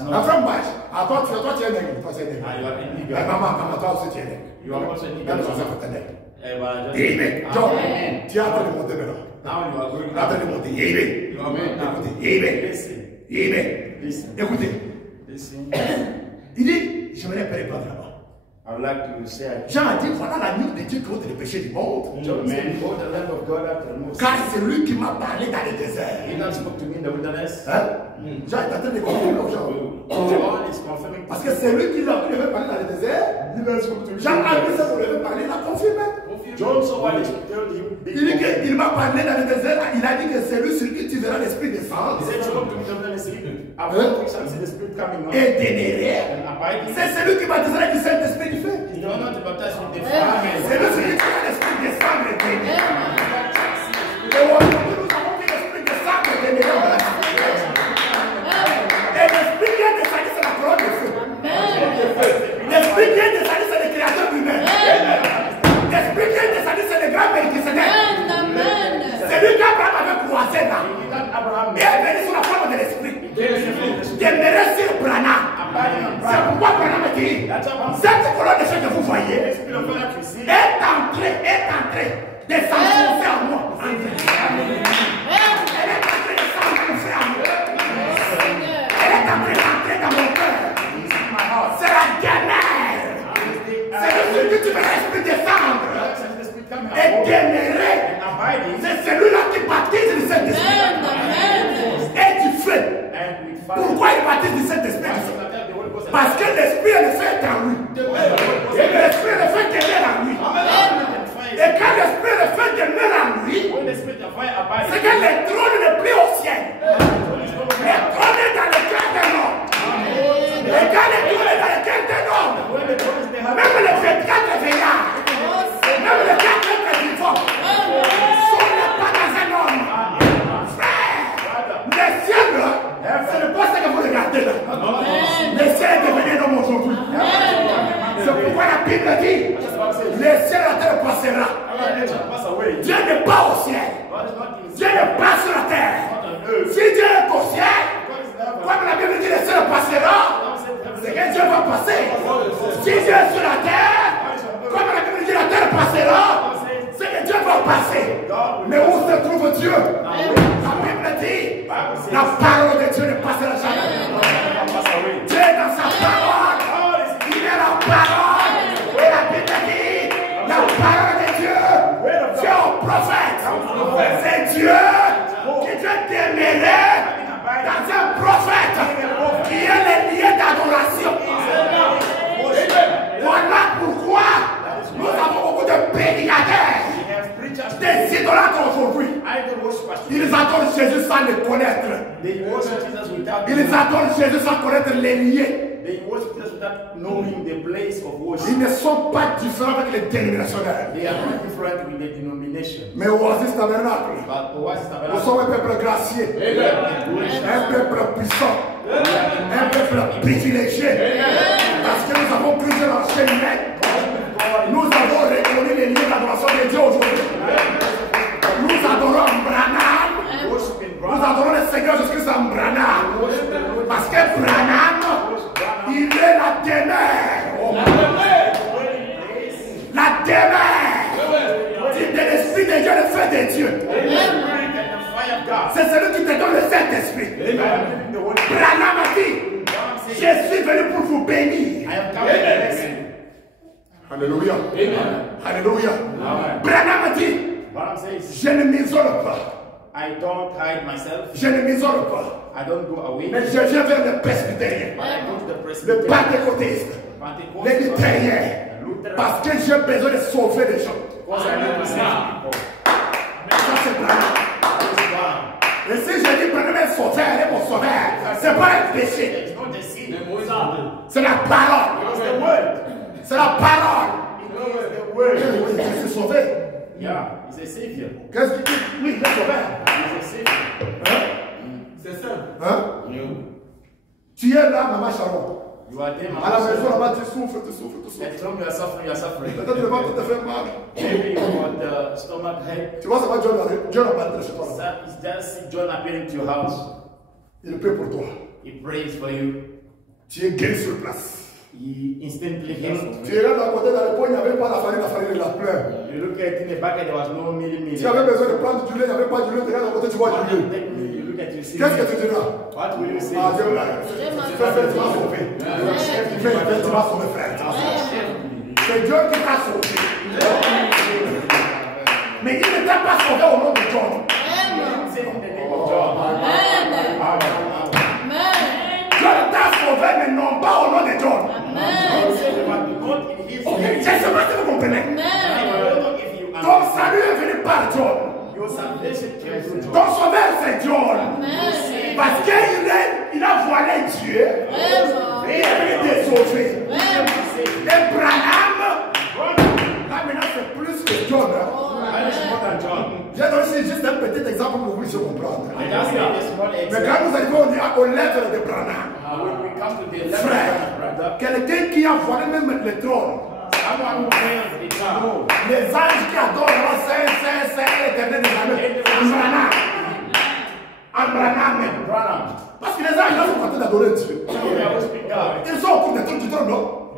Ma femme bâche. Ah, toi, tu es nègre. Toi, tu es nègre. Ah, you are a nigger. Maman, toi aussi, tu es nègre. You are also a Même nigger. si ça fait nègre. Amen. Amen. John, tu es en train de monter maintenant. Now you are going Tu es en train de down. monter. Amen. You are going down. Écoutez. Amen. Listen. Amen. Listen. Écoutez. Listen. Il dit, j'aimerais pas les prendre là-bas. I would like to say, Jean a dit, voilà l'agneau de Dieu qui ôte les péchés du monde. John said, behold the Lamb of God after the most. Car c'est lui qui m'a parlé dans le désert. He that spoke to me in the wilderness. Hein? Jean est en train de confirmer aux gens. John is confirming. Parce que c'est lui qui l'a devait parler dans le désert. Jean a vu ça, vous devez parler, il a confirmé. John saw what he told him. Il m'a parlé dans le désert. Il a dit que c'est lui sur qui tu verras l'esprit descendre. He said, "You want to come down and sleep? After we shall see the Spirit coming on." Et ténérer. And abiding. C'est celui qui baptisera du Saint-Esprit du feu. He don't want to baptize with the fire. C'est lui sur qui tu verras l'esprit descendre et ténérer. Et aujourd'hui, nous avons vu l'esprit descendre et ténérer. Et l'esprit vient descendre, c'est la parole de feu. L'esprit vient descendre, c'est le créateur lui-même. L'esprit vient descendre, c'est le grand Melchisedec. C'est lui qu'Abraham avait croisé là. Et est venu sur la forme de l'esprit. Demeurer sur Branham. C'est pourquoi Branham dit, cette colonne de ce que vous voyez est entrée de s'enfoncer en moi. Elle est entrée de s'enfoncer en moi. Elle est entrée d'entrer dans mon cœur. C'est la galère. C'est le celui que tu veux l'esprit descendre et demeurer. C'est celui-là qui baptise le Saint-Esprit et du feu. Pourquoi il baptise du Saint-Esprit? Parce que l'esprit est le fait en lui. Et l'esprit est le fait demeurer en lui. Et quand l'esprit est le fait demeurer en lui, c'est que le trône n'est plus au ciel. Le trône est dans le cœur d'un homme. Et quand le trône est dans le cœur d'un homme, même les 24 veillards, même les 4 vivants, sont pas dans un homme. Frère, le ciel, ce n'est pas ce que vous regardez là. Le ciel est devenu un homme aujourd'hui. C'est pourquoi la Bible dit, le ciel et la terre passera. Dieu n'est pas au ciel. Dieu n'est pas sur la terre. Si Dieu est au ciel, comme la Bible dit, le ciel passera, c'est que Dieu va passer. Si Dieu est sur la terre, comme la Bible dit, la terre passera, c'est que Dieu va passer. Mais où se trouve Dieu? La Bible dit, la parole de Dieu ne passera jamais. Dieu est dans sa parole. Il est la parole. Et la Bible dit, la parole de Dieu, Dieu au prophète. C'est Dieu qui doit demeurer dans un prophète qui est le lien d'adoration. Voilà pourquoi nous avons beaucoup de pédicateurs, des idolâtres aujourd'hui. Ils adorent Jésus sans le connaître. Ils adorent Jésus sans connaître les liens. Ils ne sont pas différents avec les dénominationnaires. Mais Oasis Tabernacle, nous sommes un peuple gracié, un peuple puissant, un peuple privilégié. Parce que nous avons plusieurs enchaînements. Nous avons reconnu les liens d'adoration de Dieu aujourd'hui. Nous adorons Branham. Nous adorons le Seigneur Jésus-Christ en Branham. Parce que Branham, il est la demeure. La demeure. C'est de l'esprit de Dieu, le feu de Dieu. C'est celui qui te donne le Saint-Esprit. Branham a dit, je suis venu pour vous bénir. Alléluia. Alléluia. Branham a dit, je ne m'isole pas. I don't hide myself. Je ne m'isole pas. I don't go away. Mais je viens vers le presbytérien, le pentecôtiste, les luthériens, parce que j'ai besoin de sauver les gens. Ça c'est Branham. Et si je dis Branham est sauveur, elle est mon sauveur, c'est pas un péché. C'est la parole. C'est la parole. Je suis sauvé. Yeah, he's a savior. Qu'est-ce qu'il dit? Oui, il est sauveur. He's a savior. C'est ça. Hein? Tu es là, Maman Sharon. You are there, À la maison, là-bas, tu souffres, tu souffres, tu souffres. At home, you are suffering, you are suffering. Peut-être le ventre te fait mal. Maybe you got the stomach head. Tu vois, ça va, Dieu apparaître chez toi. It's just John appearing to your house. Il prie pour toi. He prays for you. Tu es guéri sur place. He instantly healed. Tu es là d'un côté, dans le pot, il n'y avait pas la farine est là plein. You look at in the bucket, there was no meal. Tu avais besoin de prendre du lait, il n'y avait pas du lait, tu regardes d'un côté, tu vois du lait. You look at your Qu'est-ce que tu diras? What will you say? Ah, Dieu, là, tu vas sauver. Tu vas sauver, frère. C'est Dieu qui t'a sauvé. Mais il ne t'a pas sauvé au nom de John. Dieu t'a sauvé, mais non pas au nom de John. C'est seulement que vous comprenez. Ton salut est venu par John. Your salvation came through John. Ton sauveur c'est John. Parce qu'il a voilé Dieu. Et il est venu te sauver. Et Branham, là maintenant c'est plus que John. J'ai donné juste un petit exemple pour que vous puissiez comprendre. Mais quand nous arrivons aux lettres de Branham, frère, quelqu'un qui a voilé même le trône, les anges qui adorent, c'est l'éternel des armées, Branham. Parce que les anges sont en train d'adorer Dieu. Ils sont autour du trône, non?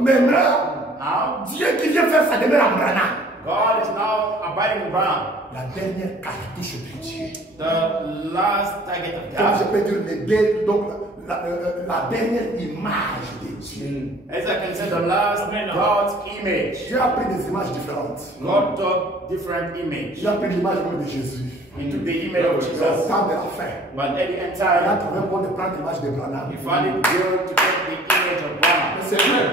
Mais là, Dieu qui vient faire sa demeure en Branham. God is now abiding in Branham. La dernière cartouche de Dieu. The last target of Comme God. je peux dire, donc la dernière image de Dieu. As I can say, the last God's image. Dieu a pris des images différentes. God took different images. Il a pris l'image même de Jésus. He took the image of Au Jesus. temps de la fin. But at the end Il a time, trouvé bon de prendre l'image de Branham. he found it good to take the image of Branham. C'est vrai.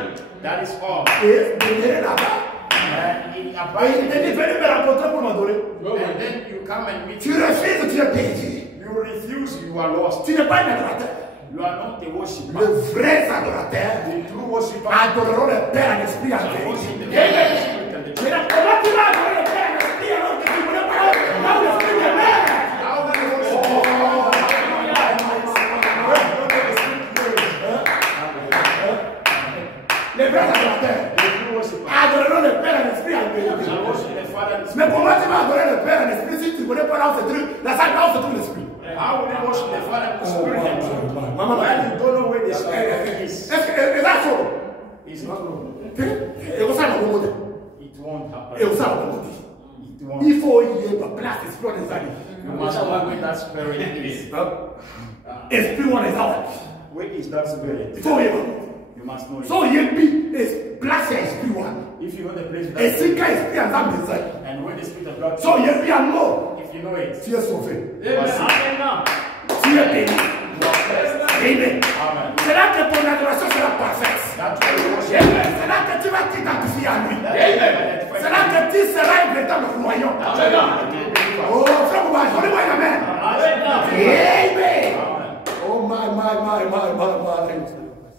That is all. Et de venir là-bas. And he Et il abided te dit, in it. venez me rencontrer pour m'adorer. And then you come and meet Tu him. refuses, tu es perdu. You refuse, you are lost. Tu n'es pas un adorateur. You are not a worshiper. Les vrais adorateurs The true worshiper adoreront le Père en esprit en shall vérité. worship the Father in spirit and the truth. Mais comment tu vas adorer le Père en esprit alors que tu ne connais pas l'esprit de mère? How can you worship Les vrais adorateurs the true worshiper? adoreront le Père en esprit en vérité. Shall worship the Father in Mais spirit. comment tu vas adorer le Père en esprit si tu ne connais pas là où se trouve la salle là où se trouve l'esprit? How will you worship the Father in spirit and truth? Maman, When you don't know where the spirit is, est-ce que c'est ça? it's not wrong. Et vous savez comment dire? It won't happen. Et vous savez comment dire? It won't. Il faut y aller par place esprit des années. You must know where that spirit is. Esprit on les a. Where is that spirit? Il faut y aller. You must know it. So y est place esprit one. If you know the place Et that si quand esprit en âme des années. and where the spirit of God So y est en mort. if you know it, Tu es sauvé. you are saved. Tu es béni. Amen. Amen. C'est là que ton adoration sera parfaite. That's where you worship. C'est là que tu vas t'identifier à lui. C'est là que tu seras un véritable croyant. Oh, frère Bouba, donnez-moi une amen. Amen. Oh, my.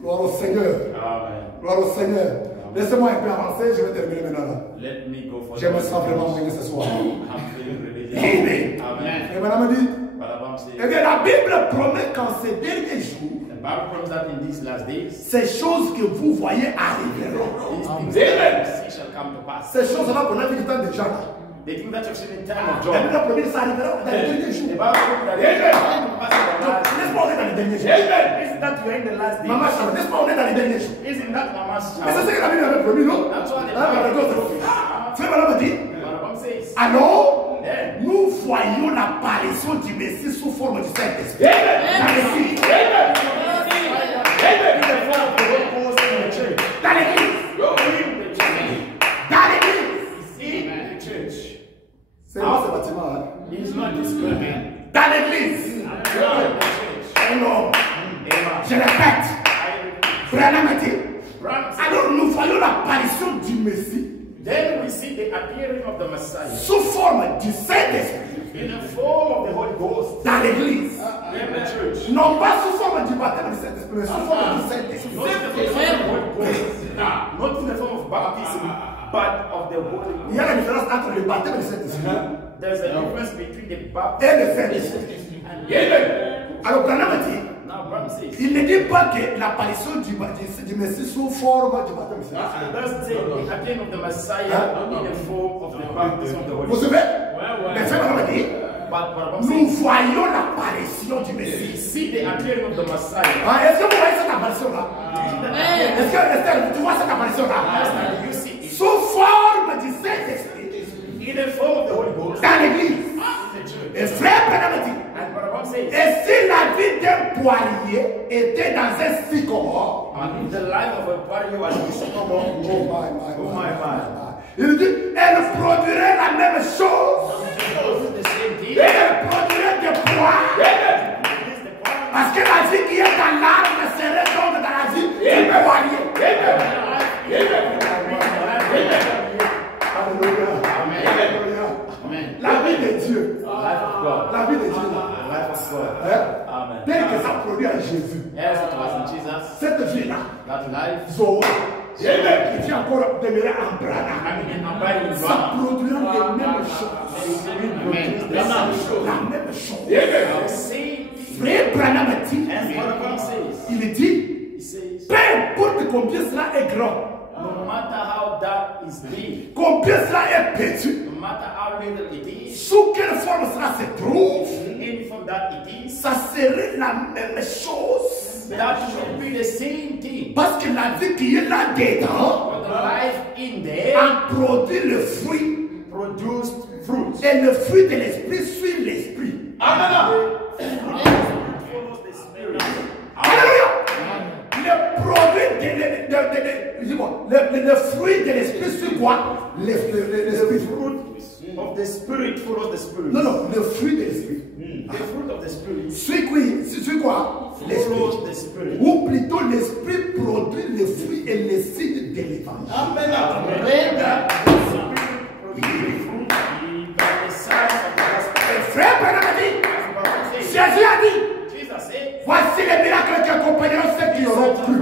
Gloire au Seigneur. Amen. Gloire au Seigneur. Laissez-moi un peu avancer, je vais terminer maintenant. Let me go for Je me sens vraiment béni ce soir. I'm feeling religious. Amen. Amen. Et madame dit, But I'm saying, eh bien, la Bible promet qu'en ces derniers jours, the Bible promises that in these last days, ces choses que vous voyez arriveront. these things that you see shall come to pass. Ces choses-là qu'on a vu du temps déjà là. The things that you've seen in time of La John. Bible promet que ça arrivera dans les derniers The jours. Bible promises that it shall come to pass in the last days. N'est-ce pas, on est dans les derniers jours? Isn't that you're in the last days? Maman Charles, n'est-ce pas, on est dans les derniers jours? Isn't that Mama's Mais c'est child? ce que la Bible avait promis, non? That's what the Ah, voilà, Bible donc, promises. frère Madame dit, But the Bible says, alors, then, nous voyons l'apparition du Messie sous forme du Saint-Esprit. Dans l'église. Dans l'église. Dans l'église. C'est moi ce bâtiment, hein? Dans l'église. Un homme. Je répète. Frère m'a dit, alors nous voyons l'apparition du Messie Then we see the appearing of the Messiah sous forme du Saint-Esprit in the form of the Holy Ghost dans l'église. in the church. Non pas sous forme du baptême du Saint-Esprit, mais sous forme du Saint-Esprit. Not in the form of the Holy Ghost, not in the form of baptism, but of the Holy Il y a Ghost. la différence entre le baptême du Saint-Esprit There's a difference between the et baptism le Saint-Esprit. and Alors, Branham dit, now Branham says, il ne dit pas que l'apparition du Messie sous forme du baptême du it Saint-Esprit. doesn't say the appearing of the Messiah in the form of the baptism of the Holy Vous Ghost. savez, mais frère Branham dit, But Branham nous says, voyons l'apparition du we Messie. see the appearing of the Messiah. Ah, est-ce que vous voyez cette apparition-là? Est-ce que Esther, tu vois cette apparition-là? And you see it Sous forme du Saint-Esprit in the form of the Holy Ghost dans l'église. in the church. Et frère Branham dit, And Branham says, et si la vie d'un poirier était dans un sycomore, and if the life of a warrior was a sycamore, oh my. Il dit, elle produirait la même chose. the same thing. Et elle produirait des pois. Parce que la vie qui est dans l'arbre serait donc dans la vie du poirier. Alléluia. vie-là, that life, Zoé, qui vient encore demeurer en Branham, ça produira les mêmes choses. La même chose. Frère Branham dit, il dit, peu importe combien cela est grand, no matter how that is big, combien cela est petit, no matter how little it is, sous quelle forme cela se trouve, any form that it is, ça serait la même chose. that should be the same thing. Parce que la vie qui est là-dedans For the life in there a produit le fruit. produced fruit. Et le fruit de l'esprit suit l'esprit. Amen. Follows the spirit. Alléluia. Le produit le fruit de l'esprit suit quoi? L'esprit. Fruit of the spirit follows the spirit. Non, non, le fruit de l'esprit. The fruit of the spirit Suit quoi? follows L'esprit. the spirit. Ou plutôt l'esprit produit le fruit et les signes de l'évangile. Amen. Frère Branham a dit, Jésus a dit, Jesus said, voici les miracles qui accompagneront ceux qui auront cru.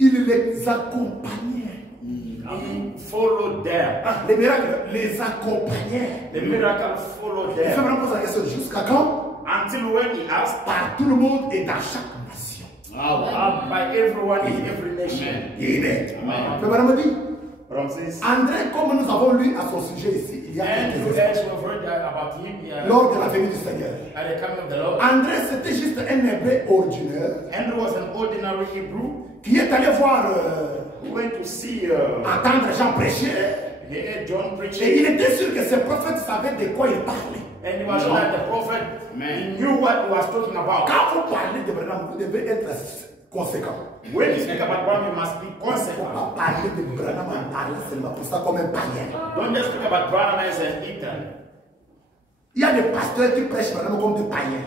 Il les accompagnait. He followed them. Les miracles les accompagnaient. The miracle followed Il fait them. vraiment poser la question jusqu'à quand? Until when he asked, Par tout le monde et dans chaque nation. by everyone in every nation. Amen. Amen. Frère Branham dit, Ramses. André, comme nous avons lu à son sujet ici, il y a And quelques you instants, guys have heard about him lors de la venue du Seigneur. at the coming of the Lord. André, c'était juste un hébreu ordinaire Andrew was an ordinary Hebrew. qui est allé voir, He went to see, entendre Jean prêcher. he heard John Et preaching, il était sûr que ce prophète savait de quoi il parlait. and he was sure that the prophet he knew what he was talking about. Quand vous parlez de Branham, vous devez être conséquent. When you speak about Branham, you must be Il ne faut consequent. pas parler de Branham en parlant seulement pour ça comme un païen. Don't just speak about Branham as an eater. Il y a des pasteurs qui prêchent Branham comme des païens.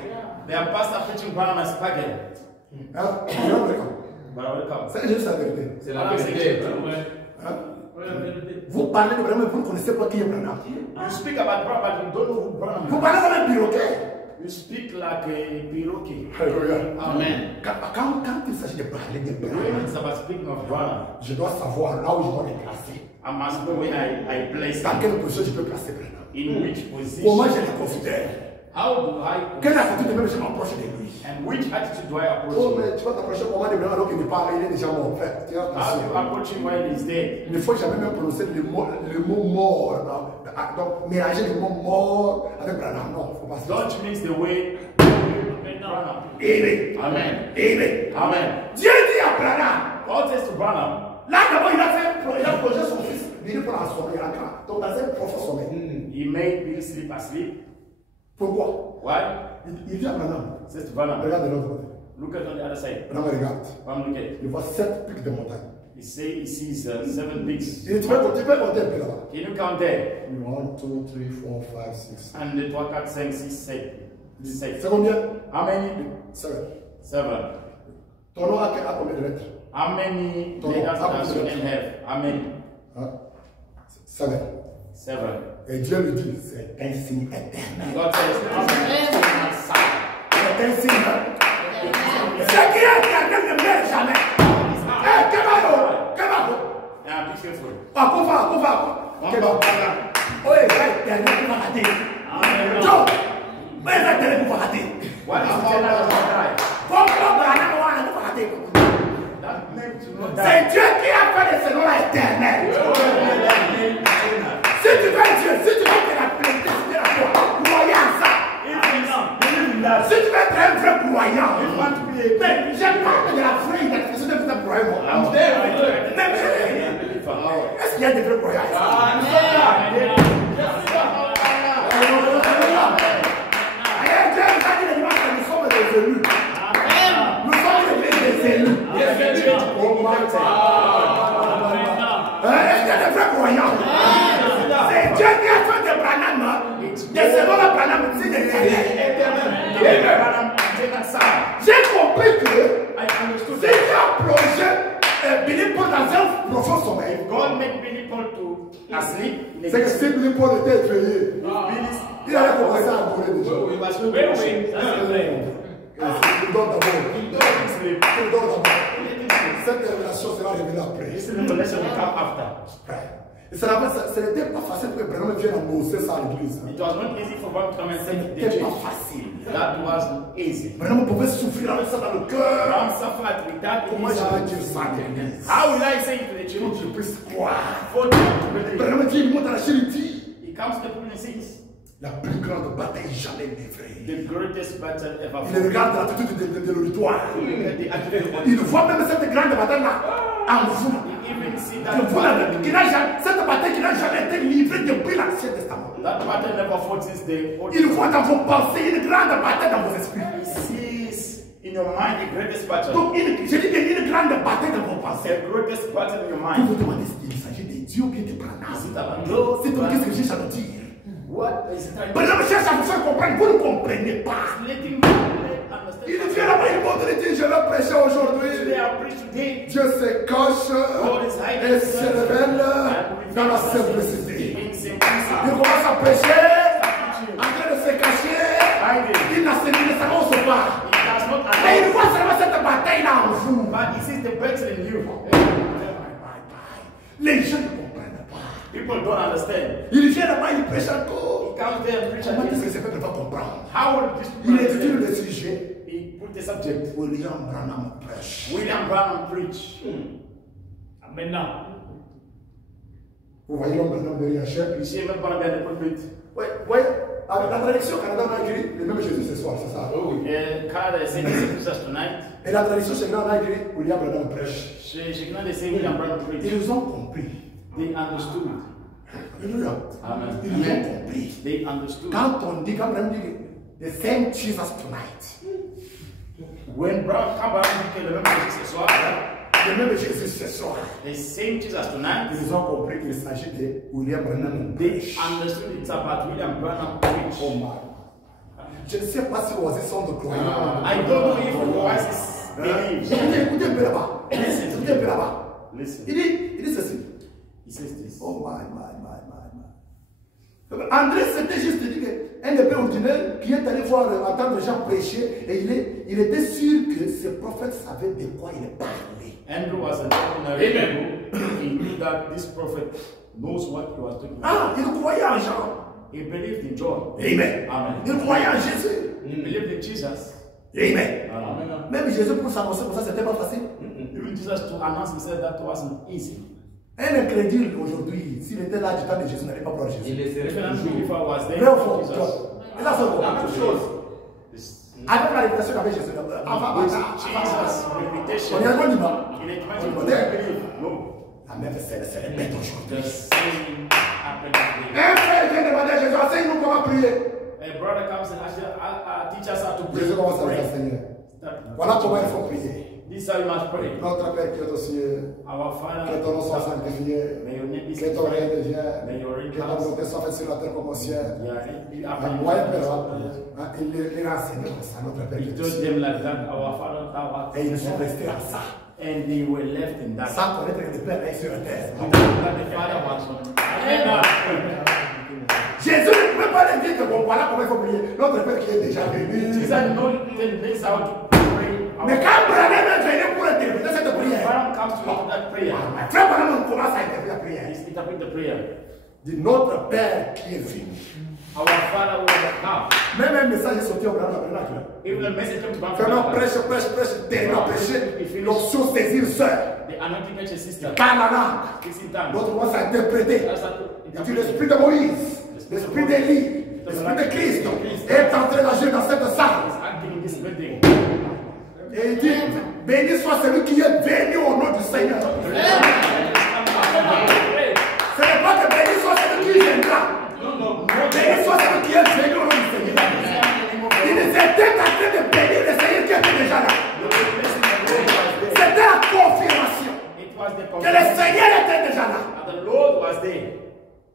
They are pastor preaching Branham as pagan. Hein? But I will come. C'est juste la vérité. C'est la vérité. Hein? Vous parlez de Branham, vous ne connaissez pas qui est Branham. You speak about Branham, but you don't know who Branham Vous is. parlez comme un perroquet. You speak like a piroquet. Alléluia. Amen. Quand il s'agit de parler de When Branham, it's about speaking of Branham, je dois savoir là où je dois me placer. I must know where I place Dans him. quelle position je peux placer Branham. In which Comment position? je le considère. How do I? Quelle attitude même je m'approche de lui. And which attitude do I approach Oh, him? mais tu vas t'approcher comment de Branham alors qu'il n'est pas il est déjà mort. Frère, tu vois, How do you approach him while he's dead? il ne faut jamais même prononcer le mot mort. Non. Donc, mélanger le mot mort avec Branham. Non, il ne faut pas ça. Don't mix the way Branham. Amen. Amen. Amen. Amen. Dieu dit à Branham. God says to Branham, Là, d'abord, il a projeté son fils. Il est pour la sommeil. Donc, dans un profond sommeil. he made Bill sleep asleep. Pourquoi? Why? Il dit à Branham. He says to Branham, Regarde de l'autre côté. look at on the other side. Branham regarde. Branham, look at. Il voit 7 pics de montagne. He sees 7 pigs. Il dit, tu peux compter un peu là-bas. Can you count there? 1, 2, 3, 4, 5, 6. And the 3, 4, 5, 6, 7. C'est combien? How many? 7. 7. Ton nom a combien de lettres? How many Ton letters nom, does your name have? How many? Hein? 7. 7. Et Dieu lui dit, c'est un signe éternel. God says, sign. C'est un signe. Ce qui est éternel ne meurt jamais. Eh, Kebalo. Now be careful. Akufa. Kebalo. Oh, c'est éternel qui va rater. Joe, mais c'est éternel qui va rater. What is eternal does not die? Pourquoi Branham va rater? That name to not die. C'est Dieu qui a fait de ce nom-là éternel. Si tu veux Dieu, si tu veux que la plénitude de la foi, croyez en ça. Si tu veux être un vrai croyant, mais j'ai parlé de la vraie identification de votre croyant. Est-ce qu'il y a des vrais croyants? Nous sommes des élus. Nous sommes des élus. Est-ce qu'il y a des vrais croyants? C'est Dieu qui a fait de Branham, de ce nom-là, Branham, c'est j'ai compris que si Dieu a plongé Billy Paul dans un profond sommeil, God made Billy Paul to asleep. c'est que si Billy Paul était éveillé, il allait commencer à adorer déjà. We must not worship. Il dort d'abord. Il dort d'abord. révélation sera révélée après. This revelation will come after. Et ce n'était pas facile pour que Branham vienne annoncer ça à l'église. It was not easy for one to come and Ce say the n'était pas church. facile. That wasn't easy. Branham pouvait souffrir avec ça dans le cœur. Ram suffered with that. Comment j'allais dire ça à l'église? How will I say it to the Pour que church? je puisse croire. For them to believe. Branham dit, il monte à la chaîne, il dit, He comes to the people and says, la plus grande bataille jamais livrée. the greatest battle ever Il fought. regarde l'attitude de l'auditoire. Look at the attitude of Il the voit même cette grande bataille-là en vous. even see Il that voit battle. cette bataille qui n'a jamais été livrée depuis l'Ancien Testament. That battle never fought since the Old Il voit dans vos pensées une grande bataille dans vos esprits. He sees in your mind the greatest battle. Donc, je dis bien une grande bataille dans vos pensées. The greatest battle in your Vous mind. vous demandez s'il s'agit de Dieu ou bien de Branham. Is it about God? C'est tout ce que je cherche à nous dire. What is it? Branham cherche à vous faire comprendre, vous ne comprenez pas. Letting you understand. Il vient là-bas, il montre, il dit, je vais prêcher Today aujourd'hui. I preach today. Dieu se cache et se révèle dans la simplicité. In Il simplicity. commence à prêcher, en train de se cacher. Il ne s'annonce pas. It does not Mais il allow. voit seulement cette bataille-là en vous. But he sees the battle in you. Les gens ne comprennent pas. People don't understand. Il vient là-bas, il prêche encore. He comes there and preach Comment est-ce again. que ce peuple va comprendre? How will this Il people intitule understand? le sujet He put the subject. William Branham prêche. William Branham preach. Amen. Now, Vous voyez l'homme Branham derrière chef. you see him Branham at the pulpit. Oui, oui. La traduction Canada on a écrit le même Jésus ce soir, c'est ça? Carl is saying Jesus tonight. Et la traduction chez nous on a écrit William Branham prêche. She cannot say William Branham preach. Ils ont compris. They understood. Alléluia. Amen. Ils ont compris. They understood. Quand on dit, quand Branham dit, the same Jesus tonight. When Branham became the member of Jesus ce soir, Le même Jésus ce soir. the same Jesus tonight, Ils ont compris qu'il s'agit de William Branham they prêche. understood it's about William Branham preach. Oh my. Je ne sais pas si vous sont de croyants. I don't know if Oasis believes. Écoutez un peu là-bas. Écoutez un peu là-bas. Listen. Il dit ceci. He says this. Oh my. André, c'était juste dit qu'un des pères ordinaires qui est allé voir, entendre les gens prêcher, et il était sûr que ce prophète savait de quoi il parlait. Andrew was an ordinary Hebrew. He knew that this prophet knows what he was talking about. Ah, il croyait en Jean. He believed in John. Amen. Amen. Il croyait en Jésus. He believed in Jesus. Amen. Amen. Même Jésus pour s'annoncer pour ça, c'était pas facile. Even Jesus to announce himself, that wasn't easy. Un incrédule aujourd'hui, s'il était là du temps de Jésus, n'allait pas croire Jésus. If an unbeliever was there, Vrai ou faux? Jesus. Et là, c'est la même chose. This- Avec la réputation qu'avait Jésus, avant With bâtard, Jesus' reputation, on y a quoi du mal? il est imagine qu'on believe. No. La même se répète The aujourd'hui. same happened today. Un frère vient demander à Jésus, enseigne-nous comment prier. A brother comes and asks, teach us how to pray. Jésus commence à lui enseigner. Voilà comment il faut prier. This is how you must pray. Notre Père qui est aux cieux, Our que Father, ton nom soit sanctifié, may your name be que ton règne sanctified. vienne, May your reign que ta come. volonté soit faite sur la terre comme au ciel. Yeah, Moi, Père, il les enseigne comme ça, notre Père qui He est aux told cieux. them like that, our Father, thou art Et ils in sont heaven. restés à ça, And they were left in that. sans connaître que le Père est sur la terre. That the Father was on. Amen. Jésus ne pouvait pas leur dire que bon, voilà comment il faut prier. Notre Père qui est déjà venu. Jesus know the next how to pray. Mais quand Branham est venu pour interpréter cette prière, Branham comes to that prayer. frère Branham commence à interpréter la prière. He interpret the prayer. Dit notre Père qui est venu. Our Father who art now. Même un message est sorti au Branham. Even a message comes back Vraiment from prêche, tellement prêché. L'option saisir sœur. the anointing church sister. Parle la langue. This in time. L'autre commence à interpréter. Il dit l'esprit de Moïse, l'esprit d'Élie, l'esprit de Christ est en train d'agir dans cette salle. Acting in this building. Et il dit, béni soit celui qui est venu au nom du Seigneur. Ce n'est pas que béni soit celui qui viendra. Béni soit celui qui est venu au nom du Seigneur. Il était en train de bénir le Seigneur qui était déjà là. C'était la confirmation It was the que le Seigneur était déjà là. and the Lord was there.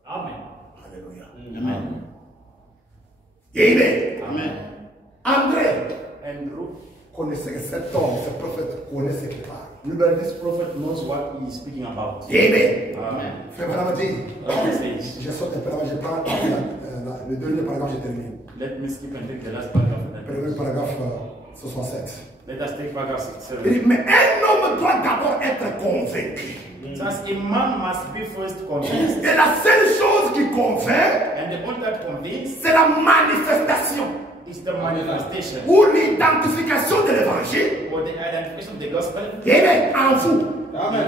Amen. Alléluia. Amen. Amen. Amen. André Andrew, connaissait que cet homme, ce prophète, connaît ce qu'il parle. remember this prophet knows what he is speaking about. Amen. Amen. Frère Branham dit, He says, je saute un peu là, je prends le dernier paragraphe, je termine. let me skip and take the last paragraph of Le that. dernier paragraphe 67. Let us take paragraph 67. Il dit, mais un homme doit d'abord être convaincu. Thus, a man must be first convinced. Et la seule chose qui convainc, And the only that convinced c'est la manifestation is the manifestation ou l'identification de l'évangile. or the identification of the gospel. Et bien, en vous, Amen.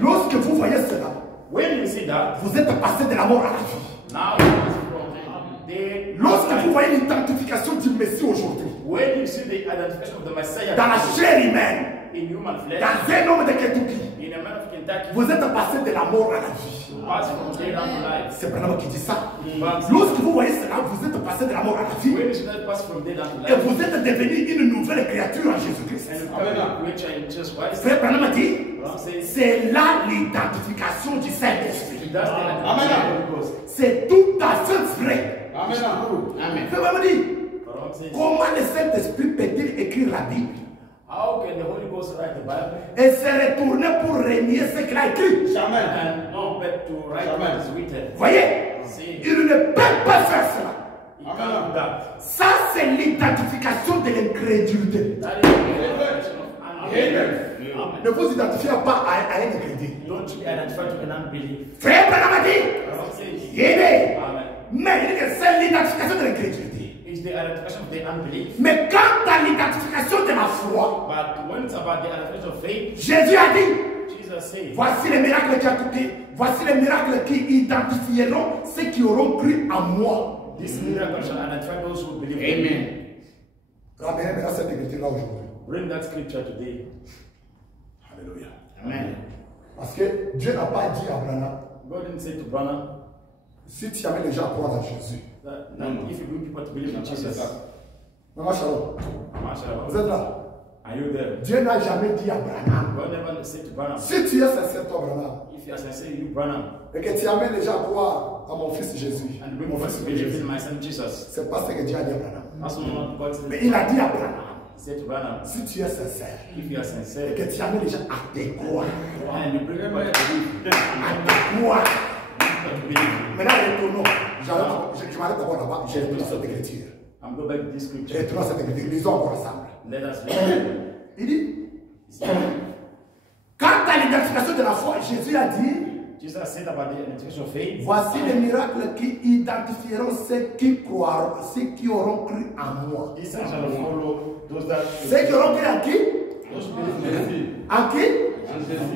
lorsque vous voyez cela, When you see that, vous êtes passé de la mort à la vie. now you must from the Lorsque vous voyez l'identification du Messie aujourd'hui, when you see the identification of the Messiah dans la chair humaine, in human flesh, dans un homme de Kentucky, in a man of Kentucky, vous êtes passé de la mort à la vie. you pass from death unto life. C'est Branham qui dit ça. But Lorsque vous voyez cela, vous êtes passé de la mort à la vie. when you see that pass from death unto Et life, vous êtes devenu une nouvelle créature en Jésus-Christ. and you become a creature in Jesus Christ, Frère Branham a dit, Branham says, c'est là l'identification du Saint-Esprit. that's the identification of the Holy Ghost. C'est tout à fait vrai. Amen. Amen. Frère Branham dit, Branham says, comment le Saint-Esprit peut-il écrire la Bible how can the Holy Ghost write the Bible et se retourner pour renier ce qu'il a écrit? Jamais. and not but to write what is written? Voyez, See, il ne peut pas faire cela. he can't do that. Ça, c'est l'identification de l'incrédulité. That is the identification of unbelief. Amen. Ne vous identifiez pas à un incrédule. Don't be identified to an unbelief. Frère Branham a dit, Branham says, aimé, Amen. mais il dit que c'est l'identification de l'incrédulité. It's the identification of the unbelief. Mais quant à l'identification de la foi, But when it's about the identification of faith, Jésus a dit, Jesus said, voici les miracles qui accomplis, voici les miracles qui identifieront ceux qui auront cru en moi. this miracle shall identify those who believe in me. Ramenez maintenant cette écriture-là aujourd'hui. Bring that scripture today. Alléluia. Amen. Parce que Dieu n'a pas dit à Branham, God didn't say to Branham si tu amènes les gens à croire en Jésus. that if you bring people to believe in Jesus, Maman Shalom, vous mashallah, êtes là. are you there? Dieu n'a jamais dit à Branham, God never said to Branham, si tu es sincère, toi Branham, if you are sincere, you Branham, et que tu amènes les gens à croire en mon fils Jésus, and bring mon people fils to believe in Jésus, my son Jesus. c'est pas ce que Dieu a dit à Branham. That's not what God said. Mais il a dit à Branham, He said to Branham, si tu es sincère, if you are et sincere, que tu amènes les gens à te croire, and you bring people to believe, à te croire. to believe. Maintenant, retournons. Je m'arrête d'abord là-bas. J'ai retourné cette écriture. I'm going back to this J'ai scripture. retourné cette écriture. Lisons encore ensemble. Let us read. Il dit, quant à l'identification de la foi, Jésus a dit, Jesus said about the identification of faith. voici les miracles qui identifieront ceux qui croiront, ceux qui auront cru en moi. This sign shall follow those that Ceux qui auront cru en qui? those who believe in En qui?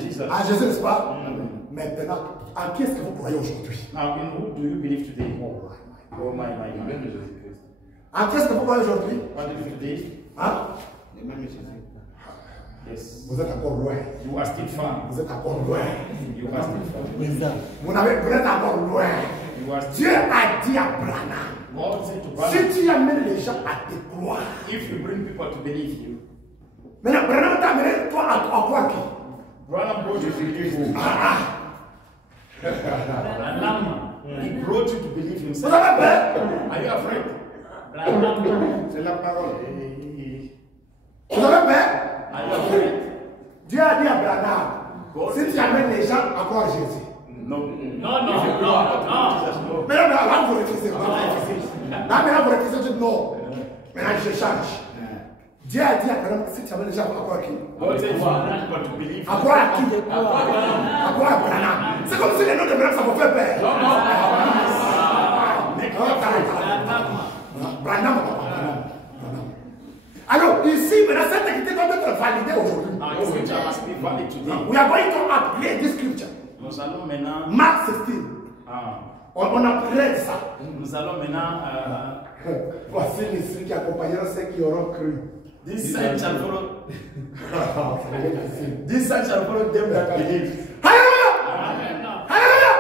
Jesus. En Jésus, n'est-ce pas? Maintenant, en qui est-ce que vous croyez aujourd'hui? Now, in who do you believe today? Oh my. En qui est-ce que vous croyez aujourd'hui? What do you believe today? Hein? Yes. Vous êtes encore loin. You are still far. Vous êtes encore loin. You are still far. Vous êtes encore loin. You are Dieu still. a dit à Branham, God said to Branham, si tu amènes les gens à te croire. if you bring people to believe you, Maintenant, Branham t'a amené toi à croire qui? Branham brought you to believe who? Branham. He brought you to believe Vous himself. avez peur? Are you afraid? C'est la parole. Vous avez peur? Are you afraid? Dieu a dit à Branham, si tu amènes les gens à croire Jésus. No. Maintenant, là, vous refusez. Là, maintenant, vous refusez, vous dites non. Maintenant, je change. Dieu a dit à Branham, si tu amènes les gens à croire qui? God said you want people to believe. À croire à qui? À croire à Branham. C'est comme si les noms de Branham, ça vous fait peur. Branham. Alors, ici, maintenant, cette écriture doit être validée aujourd'hui. Now, this scripture must be valid today. We are going to apply this scripture. Nous allons maintenant. Mark 16. On apprend ça. Nous allons maintenant. Voici les signes qui accompagneront ceux qui auront cru. This sign shall follow. This sign shall follow them that believe. Alléluia! Alléluia!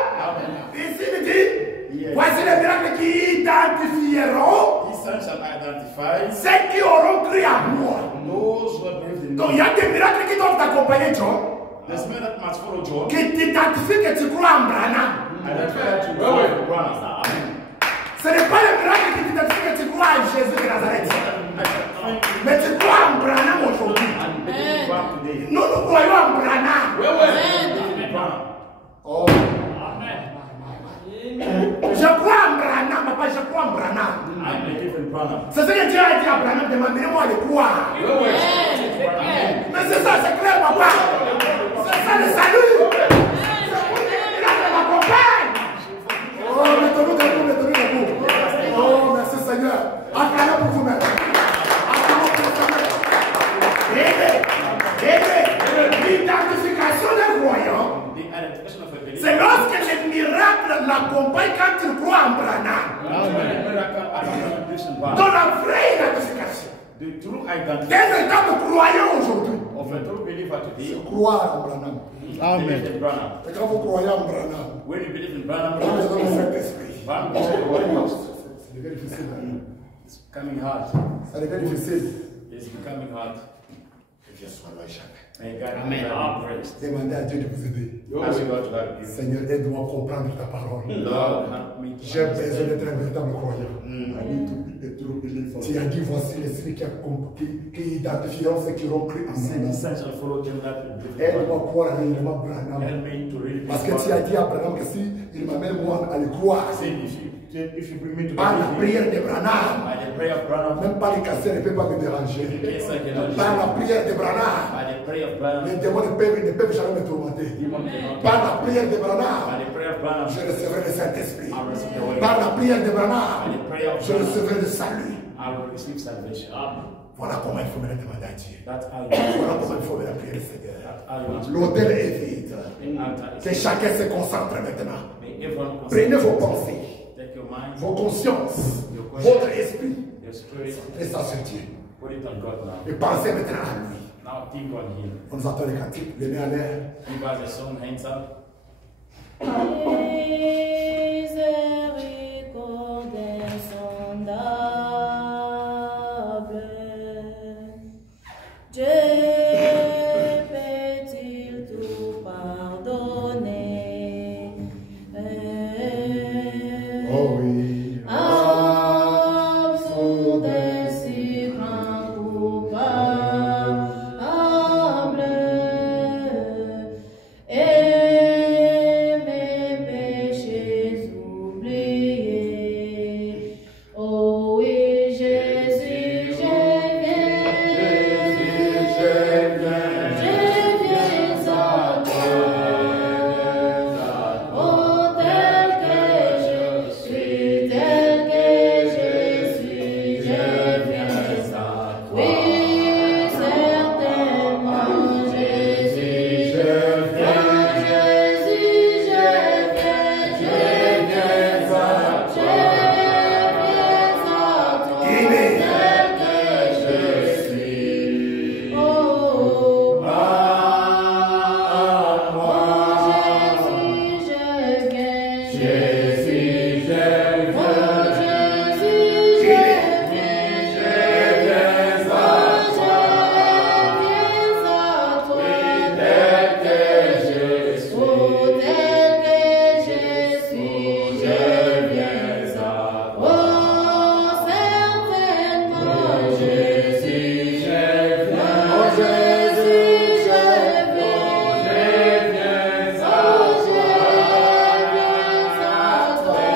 Ici, il dit, voici les miracles qui identifieront This sign shall identify ceux qui auront cru à moi. those who have believed in Donc, il me. y a des miracles qui doivent t'accompagner, John, There's men that must follow John. qui t'identifient que tu crois en Branham. Identify that you follow Branham. Ce n'est pas le miracle qui t'identifie que tu crois en Jésus de Nazareth. Mais tu crois en Branham aujourd'hui. And believe Branham today. Nous, nous croyons en Branham. Believe in Branham. Oh. Je crois en Branham, papa, je crois en Branham. I believe in Branham. C'est ce que Dieu a dit à Branham, demandez-moi de croire. t'accompagne quand tu crois en Branham. Dans la vraie identification. The true identity Quel véritable croyant aujourd'hui? of a true believer today. C'est croire en Branham. Amen. Believe in Branham. Et quand vous croyez en Branham, When you believe in Branham, vous avez le Saint-Esprit. Branham is the Holy Ghost. Ça devient difficile. It's becoming hard. Ça devient difficile. It's becoming hard. Que Dieu soit là jamais. And God, Amen. Our praise. Demandez à Dieu de vous aider. Ask God to help you. Seigneur, aide-moi à comprendre ta parole. Lord, help me to J'ai besoin understand. d'être un véritable croyant. Tu as dit, voici les signes qui identifieront ceux qui auront cru en Send moi. the signs and follow them that will believe in Aide-moi à God. croire réellement Branham. Help me to really Parce que tu as dit à Branham que si il m'amène moi à le croire, Say, if you bring me to par la believe prière de Branham, by the prayer of Branham, même pas les cancers ne peuvent pas me déranger. yes, I cannot Par la prière de Branham, by the prayer of Branham, les démons ne peuvent jamais me tourmenter. demon cannot Par la prière de Branham, by the prayer of Branham, je recevrai le Saint-Esprit. I will receive the Holy Par Ghost. la prière de By Branham, the prayer of je Branham, recevrai le salut. I will receive salvation. Voilà comment il faut me demander à Dieu. That's how Voilà you comment il faut me prier le Seigneur. that's how you want to L'autel est vide. enter. Que chacun se concentre maintenant. May everyone Prenez consider. vos pensées, Take your mind, vos consciences, votre esprit, your spirit, et ça sur Dieu. put it on God now. Et pensez maintenant à lui. Now think on Him. On nous entend les cantiques, les mains en l'air. Give us a song, hands up. Miséricorde insondable, Dieu peut-il tout pardonner? Oh oui. Absous des si grands coupables, et mes péchés oubliés. Oh oui, Jésus, je viens à toi. Oh, tel que je suis, je viens à toi. Oui, certainement, Jésus, je viens. Jésus, je viens à toi. Tel que je suis. Oh, Jésus, je viens. Jésus, je viens. Oh, Jésus, je viens. Oh, je viens à toi. Tel que je suis. Oh, tel que je suis, je viens à toi. Oh, certainement, Jésus, je viens. Oh, Jésus, je viens. Oh, je viens à toi.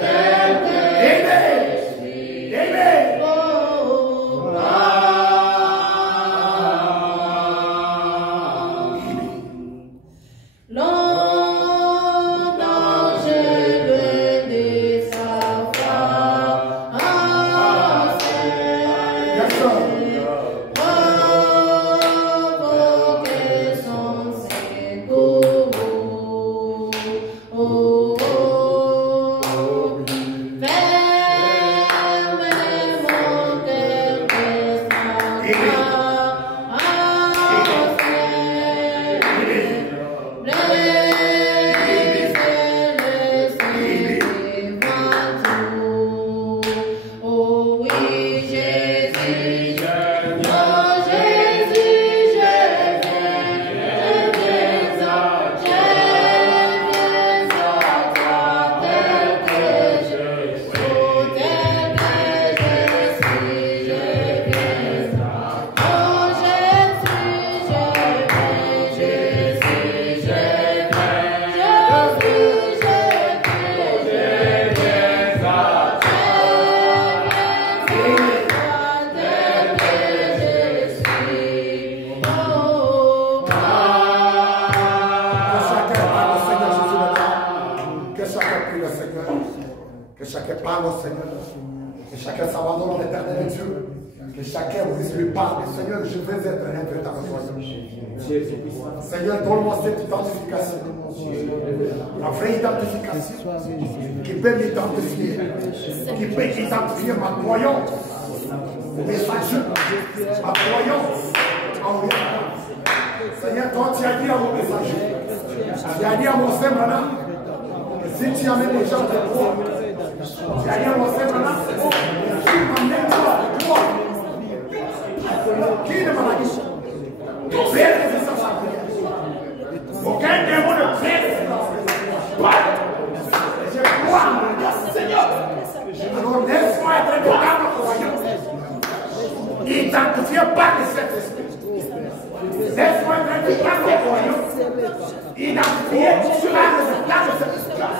Tel que je suis. Amen. Oh, longtemps j'ai donné sa face, Yes, sir. provoqué son secours. Oh, oh, fermez mon cœur que sa oh oui, Jésus, oh Jésus, je viens à toi, tel que je suis, oh tel que je suis, je viens à toi. Oh Jésus, je viens, Jésus, je viens, Jésus, je viens à toi. Que chacun prie le Seigneur. Que chacun parle au Seigneur. Que chacun s'abandonne à l'éternel Dieu. Que chacun vous lui parle. Seigneur, je veux être un véritable voyant. Seigneur, donne-moi cette identification. La vraie identification qui peut m'identifier, qui peut identifier ma croyance, mon messager, ma croyance en lui. Seigneur, toi tu as dit à mon messager, tu as dit à mon semblable, si tu amènes les gens de toi, tu as dit à mon semblable, tu m'amènes toi. Qui ne m'a dit? Ton père est ça sa prière. Aucun démon ne prie. Je crois en Seigneur. Alors laisse-moi être un programme croyant. Identifié par le Saint-Esprit. Laisse-moi être un programme croyant. Identifié sur la résultat de cette histoire.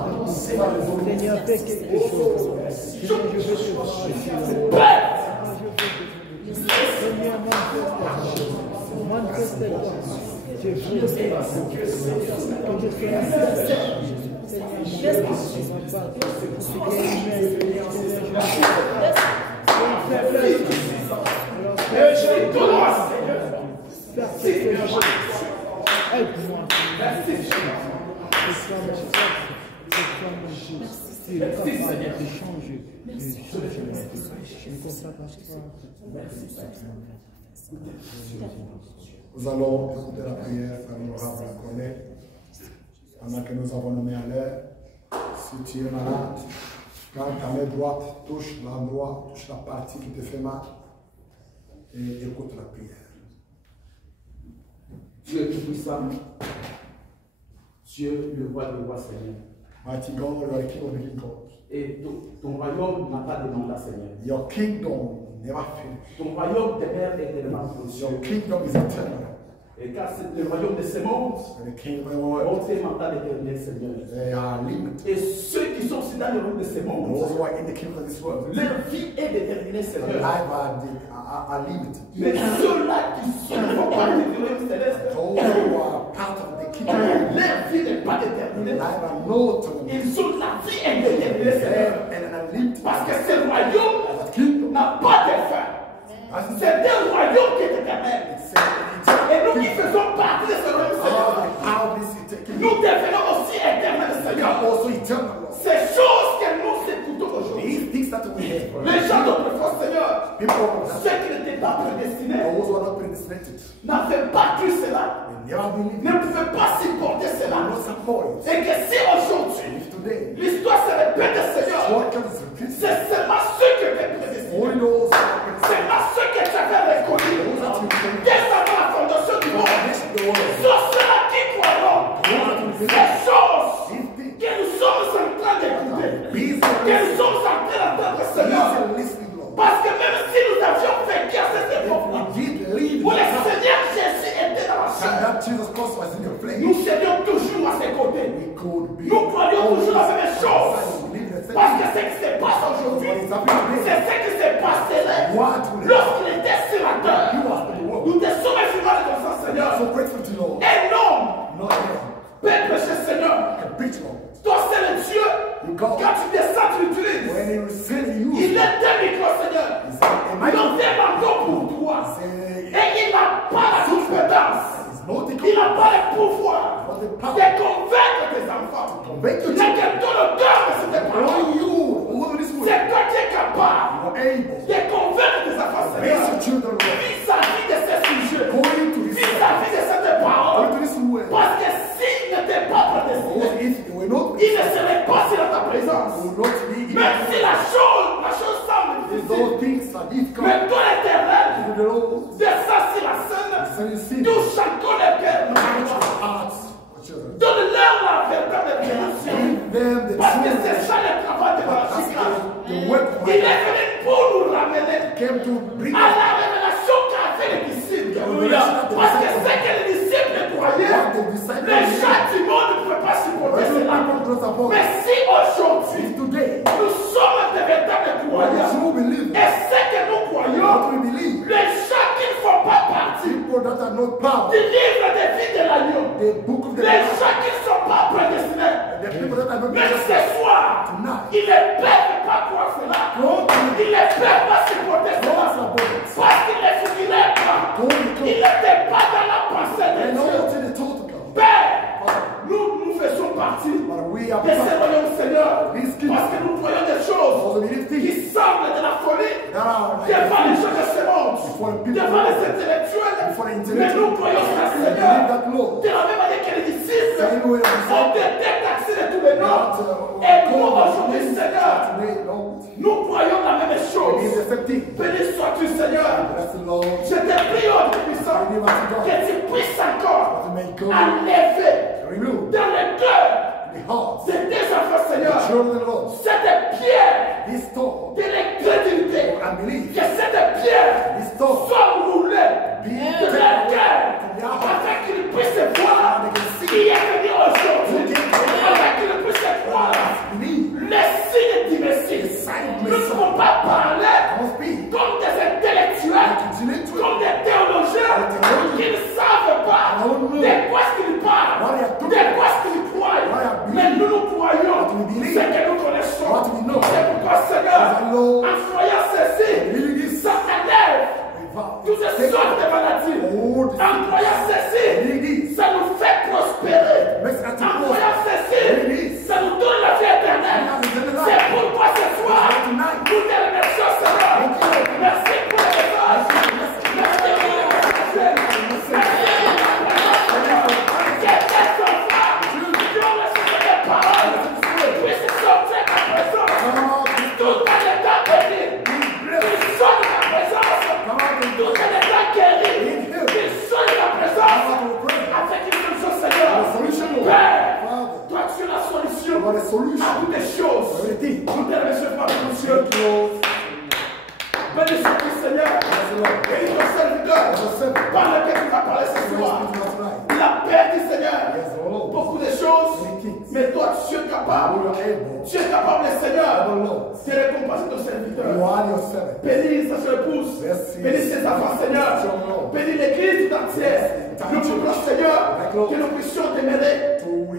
Seigneur, fais quelque chose. Seigneur, je veux te voir. Seigneur, manifeste-toi. Je veux que je sois aide-moi. Nous allons écouter la prière honorable qu'on est. Pendant que nous avons nommé à l'air, si tu es malade, quand ta main droite touche l'endroit, touche la partie qui te fait mal, et écoute la prière. Dieu est tout puissant. Dieu, le roi des rois, Seigneur. Mighty God, you are the King of the kingdoms. Et ton royaume n'a pas de mandat, Seigneur. Your kingdom never finishes. Ton royaume demeure éternellement pour Your kingdom is eternal. Et car c'est le royaume de ce monde, And the kingdom of the world, ont ses mandats éternels, Seigneur. they are limited. Et ceux qui sont aussi dans le royaume de ce monde, Those who are in the kingdom of this world, leur vie est déterminée, their Seigneur. lives are limited. Mais ceux-là qui font partie du royaume céleste, Those who are part of the kingdom, leur vie n'est pas their déterminée. lives are no autonomy. Ils ont la vie indéterminée, Seigneur. And an unlimited Parce que ce royaume kingdom. n'a pas de fin. C'est un royaume qui est éternel. Et nous qui faisons partie de ce royaume, Seigneur, nous devenons aussi éternels, Seigneur. Ces choses que nous écoutons aujourd'hui, les gens d'autrefois, Seigneur, ceux qui n'étaient pas prédestinés, prédestinés those who are not predestinated, n'avaient pas cru cela, they never believed ne pouvaient pas supporter it, cela. not support it. Et que si aujourd'hui, If today, l'histoire se répète, Seigneur, what comes to repeat, c'est seulement ceux que tu as prédestinés. only those who are predestinated, Seulement ceux que tu avais reconnus. those that you can Dès avant la fondation du monde, the world, sont ceux-là qui croiront ces choses these que nous sommes en train d'écouter, things, que nous sommes en train d'entendre, Seigneur. busy listening, Lord. Parce que même si nous avions vécu à cette époque-là, We did live où in le that house, Seigneur Jésus était dans la and chair, that Jesus Christ was in your place. nous serions toujours à ses côtés. We could be Nous croyons toujours la même chose. We live in the same Parce que place. ce qui se passe aujourd'hui, What is happening c'est today? ce qui s'est passé là. What will Lorsqu'il était sur la terre, He was in the world. nous te sommes infiniment reconnaissants, Seigneur. So grateful to Lord. Un homme Not him. peut pécher, Seigneur. A preach, Lord. Toi, c'est le Dieu. You go. Quand tu descends, tu l'utilises. When he received you, Il est un micro, Seigneur. he said, am I Il en fait encore pour toi. say, Et il n'a pas la compétence. it's not the Il n'a pas le pouvoir not the de power. convaincre tes enfants. Convict Il you. n'a que ton auteur de cette parole. Only you, over this way, C'est toi qui es capable you are able. de convaincre tes enfants, Raise Seigneur. your children, Lord. Vis-à-vis de ces sujets. Going to this Vis-à-vis de cette going parole. to this way. Parce que s'il n'était pas prédestiné, Because if they were not, il ne serait pas sur ta présence. they would not be in Même si la chose semble difficile. those things are difficult. Mais toi, l'éternel, To the Lord, descends sur la scène, so you see, touche encore les cœurs. touch the hearts of children. Donne-leur la véritable révélation. Give them the Parce que truth. c'est ça le travail de la That's chicane. the work of Il est my venu pour nous ramener came to bring à la révélation qu'avaient les disciples. Parce que c'est que les disciples croyaient, what the disciples les did. gens du monde ne pouvaient pas supporter When cela. people close upon Mais si aujourd'hui, today, nous sommes des véritables when croyants, you believe et c'est que nous what croyons, we believe, les gens qui ne font pas partie people that are not power, du livre de vie de l'agneau, the book of the les Lord, gens qui ne sont pas prédestinés, the people that are not même power, ce soir, tonight, il ne peuvent pas croire cela. Il ne peut pas supporter cela. Parce qu'il ne souffrirait pas. Il n'était pas dans la pensée de and Dieu. all to the total God. Père, nous faisons partie But we are de ces royaumes, Seigneur. These people- Parce que nous croyons des choses also believe qui things semblent de la folie that are devant les like gens de ce monde, Before the people- devant les intellectuels. Before the Mais intellectuals. nous croyons ça, We Seigneur. believe that Lord. De la même manière que les disciples Same way the disciples. ont été taxés de tous les noms. That, Et nous, aujourd'hui, Seigneur, today, Lord, nous croyons la même we believe chose. the same thing. Béni sois-tu, Seigneur. Bless the Lord. Je te prie, oh Dieu puissant, We believe unto God. que tu puisses encore To make God enlever renew dans le cœur the hearts, de tes enfants, Seigneur, children of the Lord. cette pierre This stone, de l'incrédulité, unbelief, que cette pierre this stone, soit roulée be de leur cœur, afin qu'ils puissent voir qui est venu aujourd'hui, afin qu'ils puissent voir believe, les signes du Messie. Nous ne pouvons pas parler must be comme des intellectuels, comme des théologiens qui ne savent pas de quoi est-ce qu'ils parlent, de quoi est-ce qu'ils croient. Mais nous nous croyons ce que nous connaissons. C'est pourquoi, Seigneur, en croyant ceci, ça enlève toutes sortes de maladies. En croyant ceci, ça nous fait prospérer. En croyant ceci, ça nous donne la vie éternelle. C'est pourquoi ce soir, nous te remercions, Seigneur. Merci pour le message. Merci pour le message. Que tes enfants qui ont reçu des paroles puissent sortir de ta présence. Tout un état béni. Qu'ils sortent de ta présence. Tout un état guéri. Qu'ils sortent de ta présence. Afin qu'ils nous soient, Seigneur. Père, toi tu es la solution you are the solution. à toutes les choses. Everything. Nous te remercions, Père, monsieur. Béni sois-tu, Seigneur. Béni ton serviteur par lequel tu vas parler ce soir. Il a perdu, Seigneur, beaucoup de choses. Mais toi, tu es capable. Tu es capable, Seigneur, de récompenser ton serviteur. Bénis sa seule épouse. Bénis ses enfants, Seigneur. Bénis l'église tout entière. Nous te prions, Seigneur, que nous puissions t'aimer.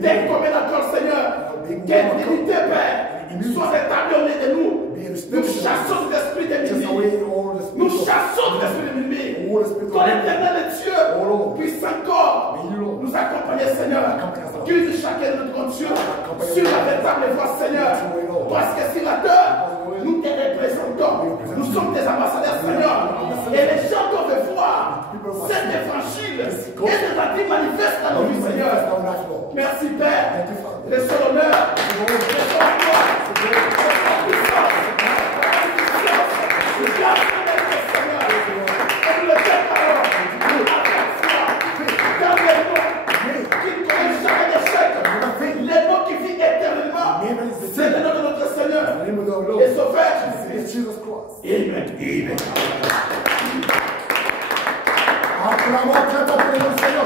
Dès qu'on met d'accord, Seigneur, quelle dignité, Père, soit rétablie au milieu de nous. Nous chassons l'esprit des minimes. Nous chassons l'esprit des minimes. Ton éternel Dieu puisse encore nous accompagner, Seigneur. Guide chacun de notre Dieu sur la véritable voie, Seigneur. Parce que sur la terre, nous te représentons. Nous sommes des ambassadeurs, Seigneur. Et les gens doivent cette évangile et des manifeste dans nos vies, Seigneur. Merci, Père. Reçois l'honneur. Reçois la gloire. Reçois la puissance. Seigneur. Et nous le déclarons. Dans les mots qui ne connaissent jamais d'échec. Les mots qui vivent éternellement. C'est le nom de notre Seigneur. Et Sauveur. Amen. Amen. Acclamons très fort le Seigneur.